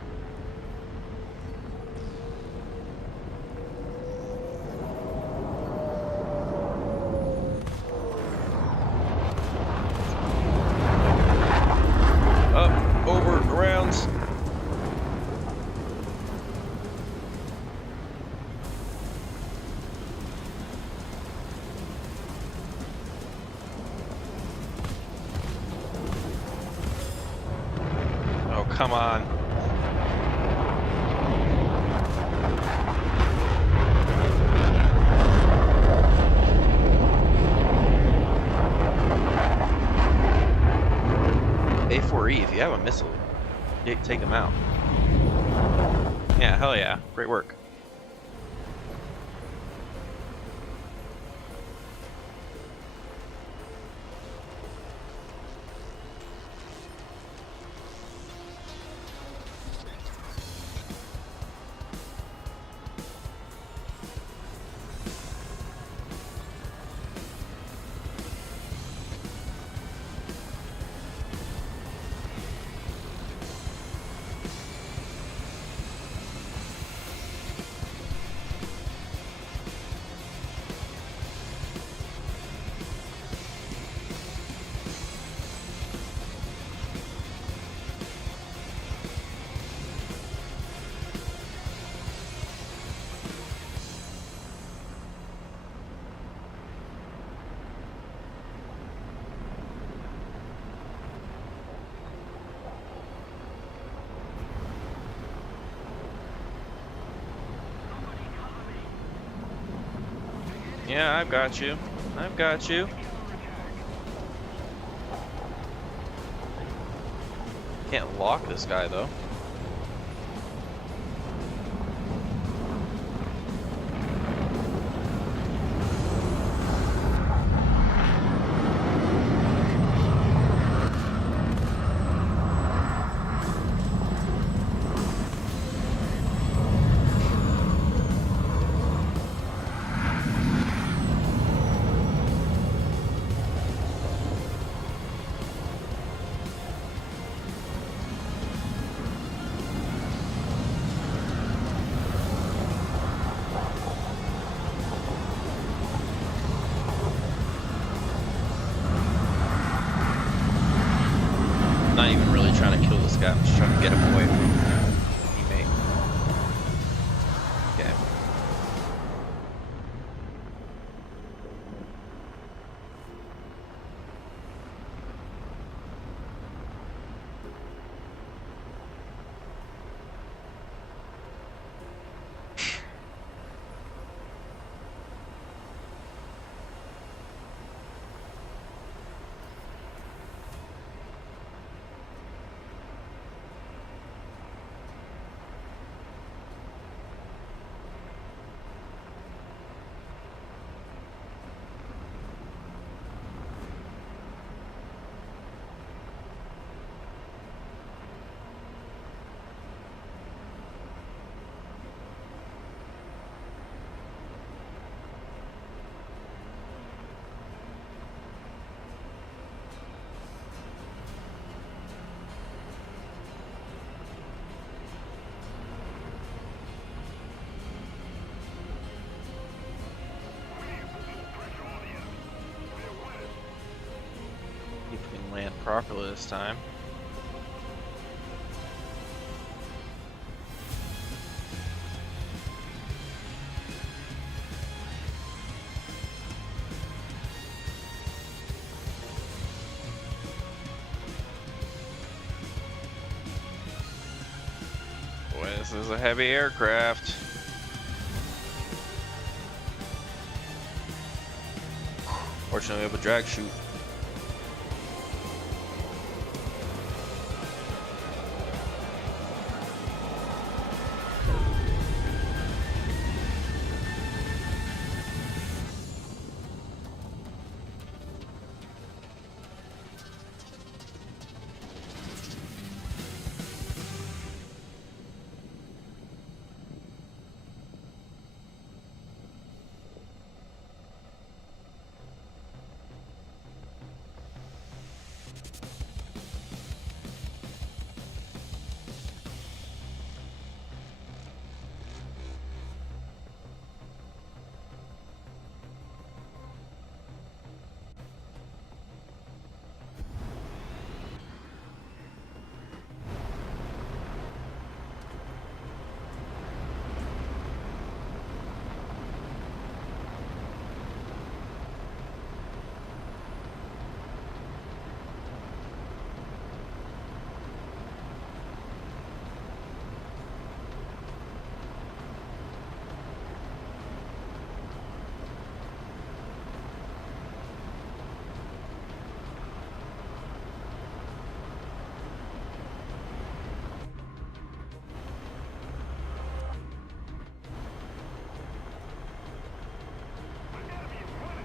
Up, over, around. Oh, come on. A4E, if you have a missile, take them out. Yeah, hell yeah. Great work. Yeah, I've got you. I've got you. Can't lock this guy though. Not even really trying to kill this guy, I'm just trying to get him away from his teammate. Okay. and land properly this time. Boy, this is a heavy aircraft. Fortunately, we have a drag chute.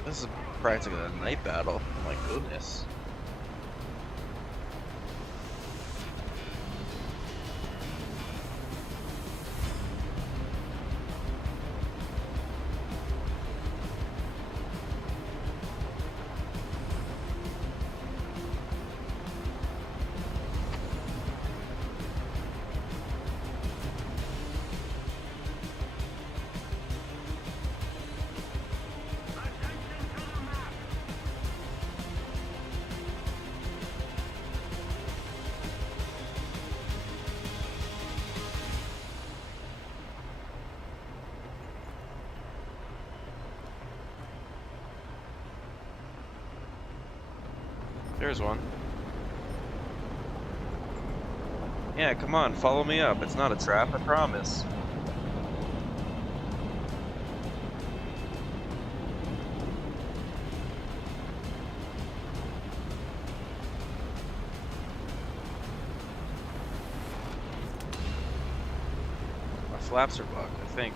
This is practically a night battle. Oh my goodness. There's one. Yeah, come on, follow me up. It's not a trap, I promise. My flaps are bugged, I think.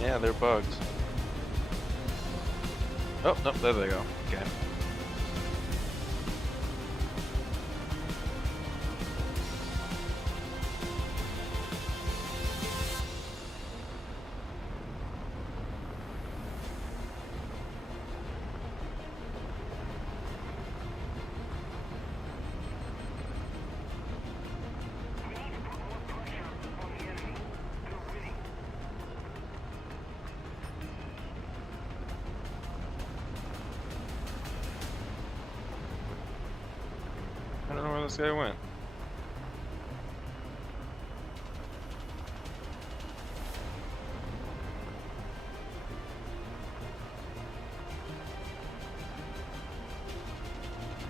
Yeah, they're bugged. Oh, nope, there they go. Okay. I don't know where this guy went.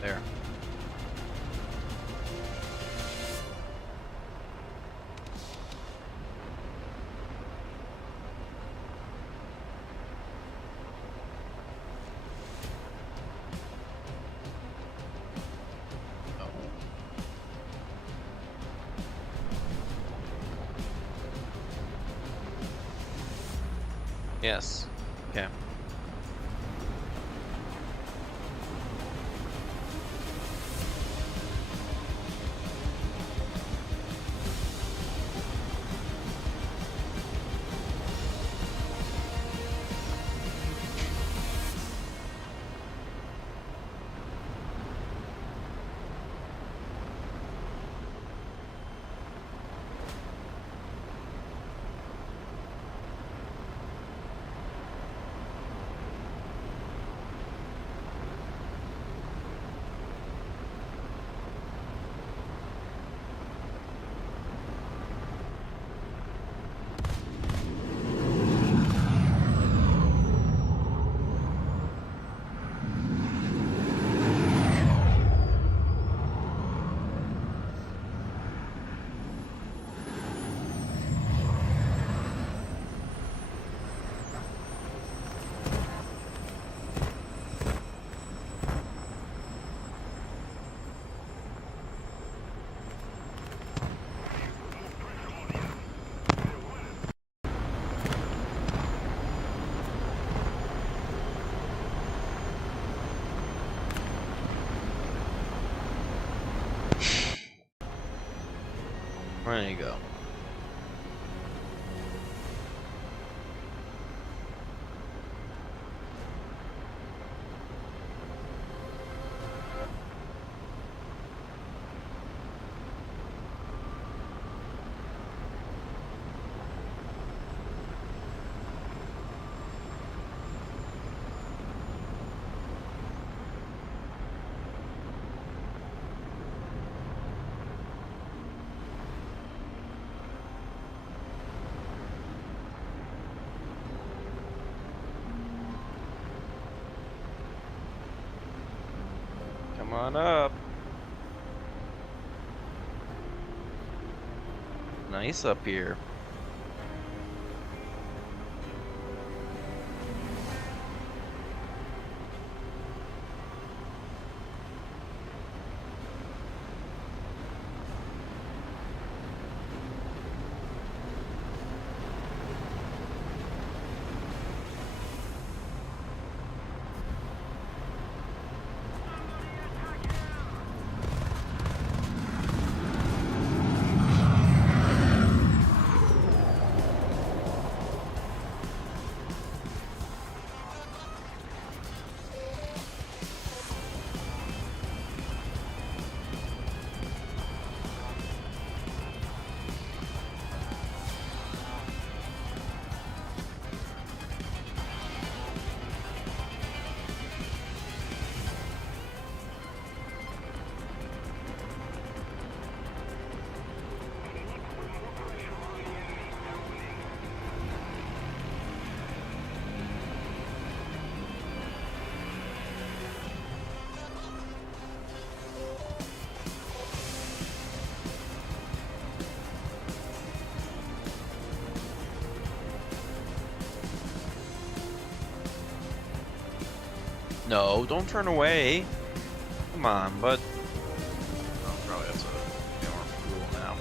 There. Yes. Okay. There you go. Come on up. Nice up here. No, don't turn away. Come on, bud. Oh, probably have to get more fuel now.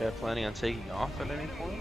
Yeah, planning on taking off at any point?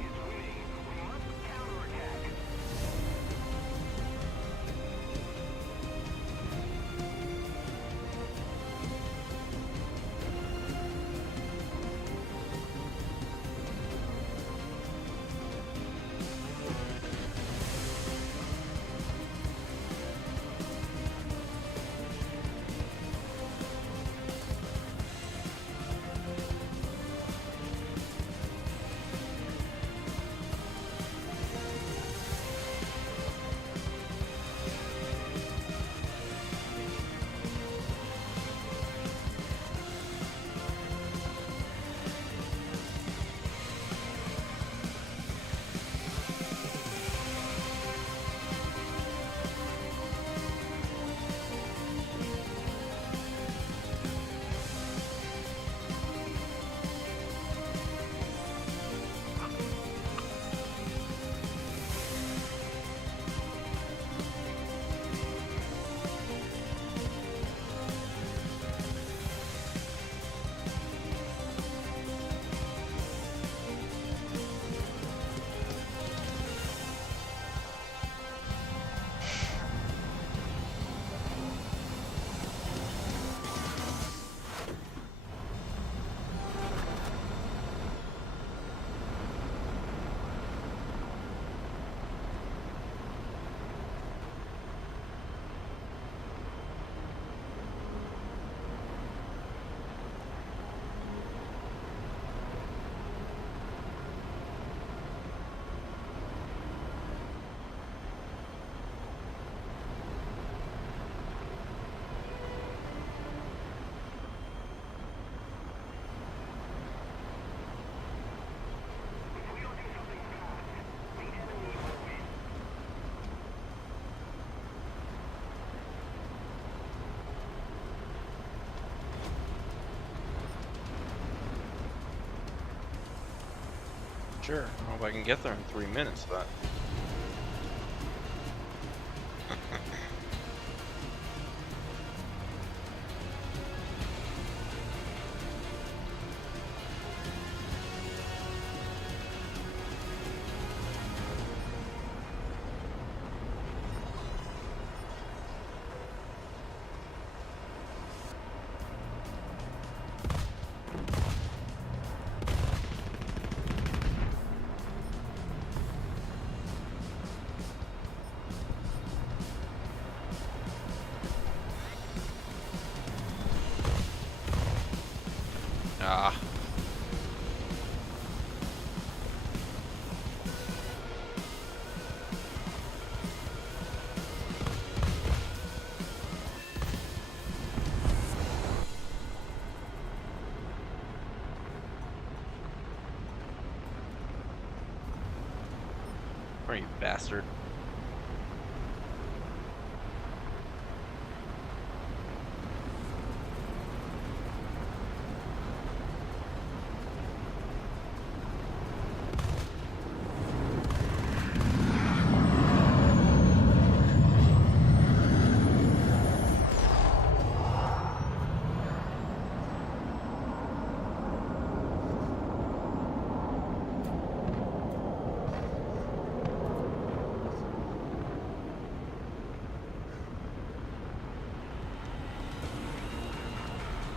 Sure. I hope I can get there in 3 minutes, but. Ah. Are you bastard?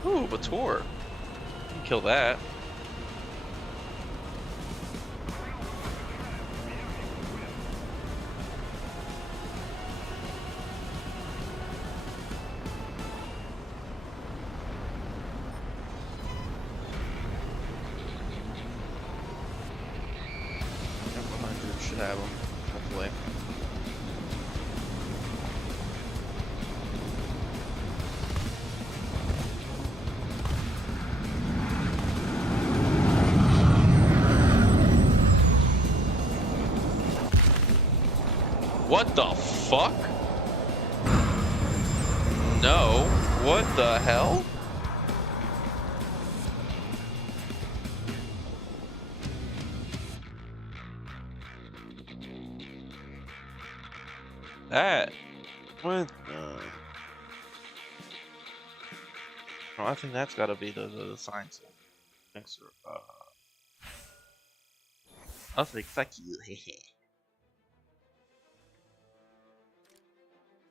Ooh, Bator. Kill that. Yep, 100 should have them, hopefully. What the fuck? No. What the hell? That. What? I think that's got to be the science. Thanks, I'll say fuck you.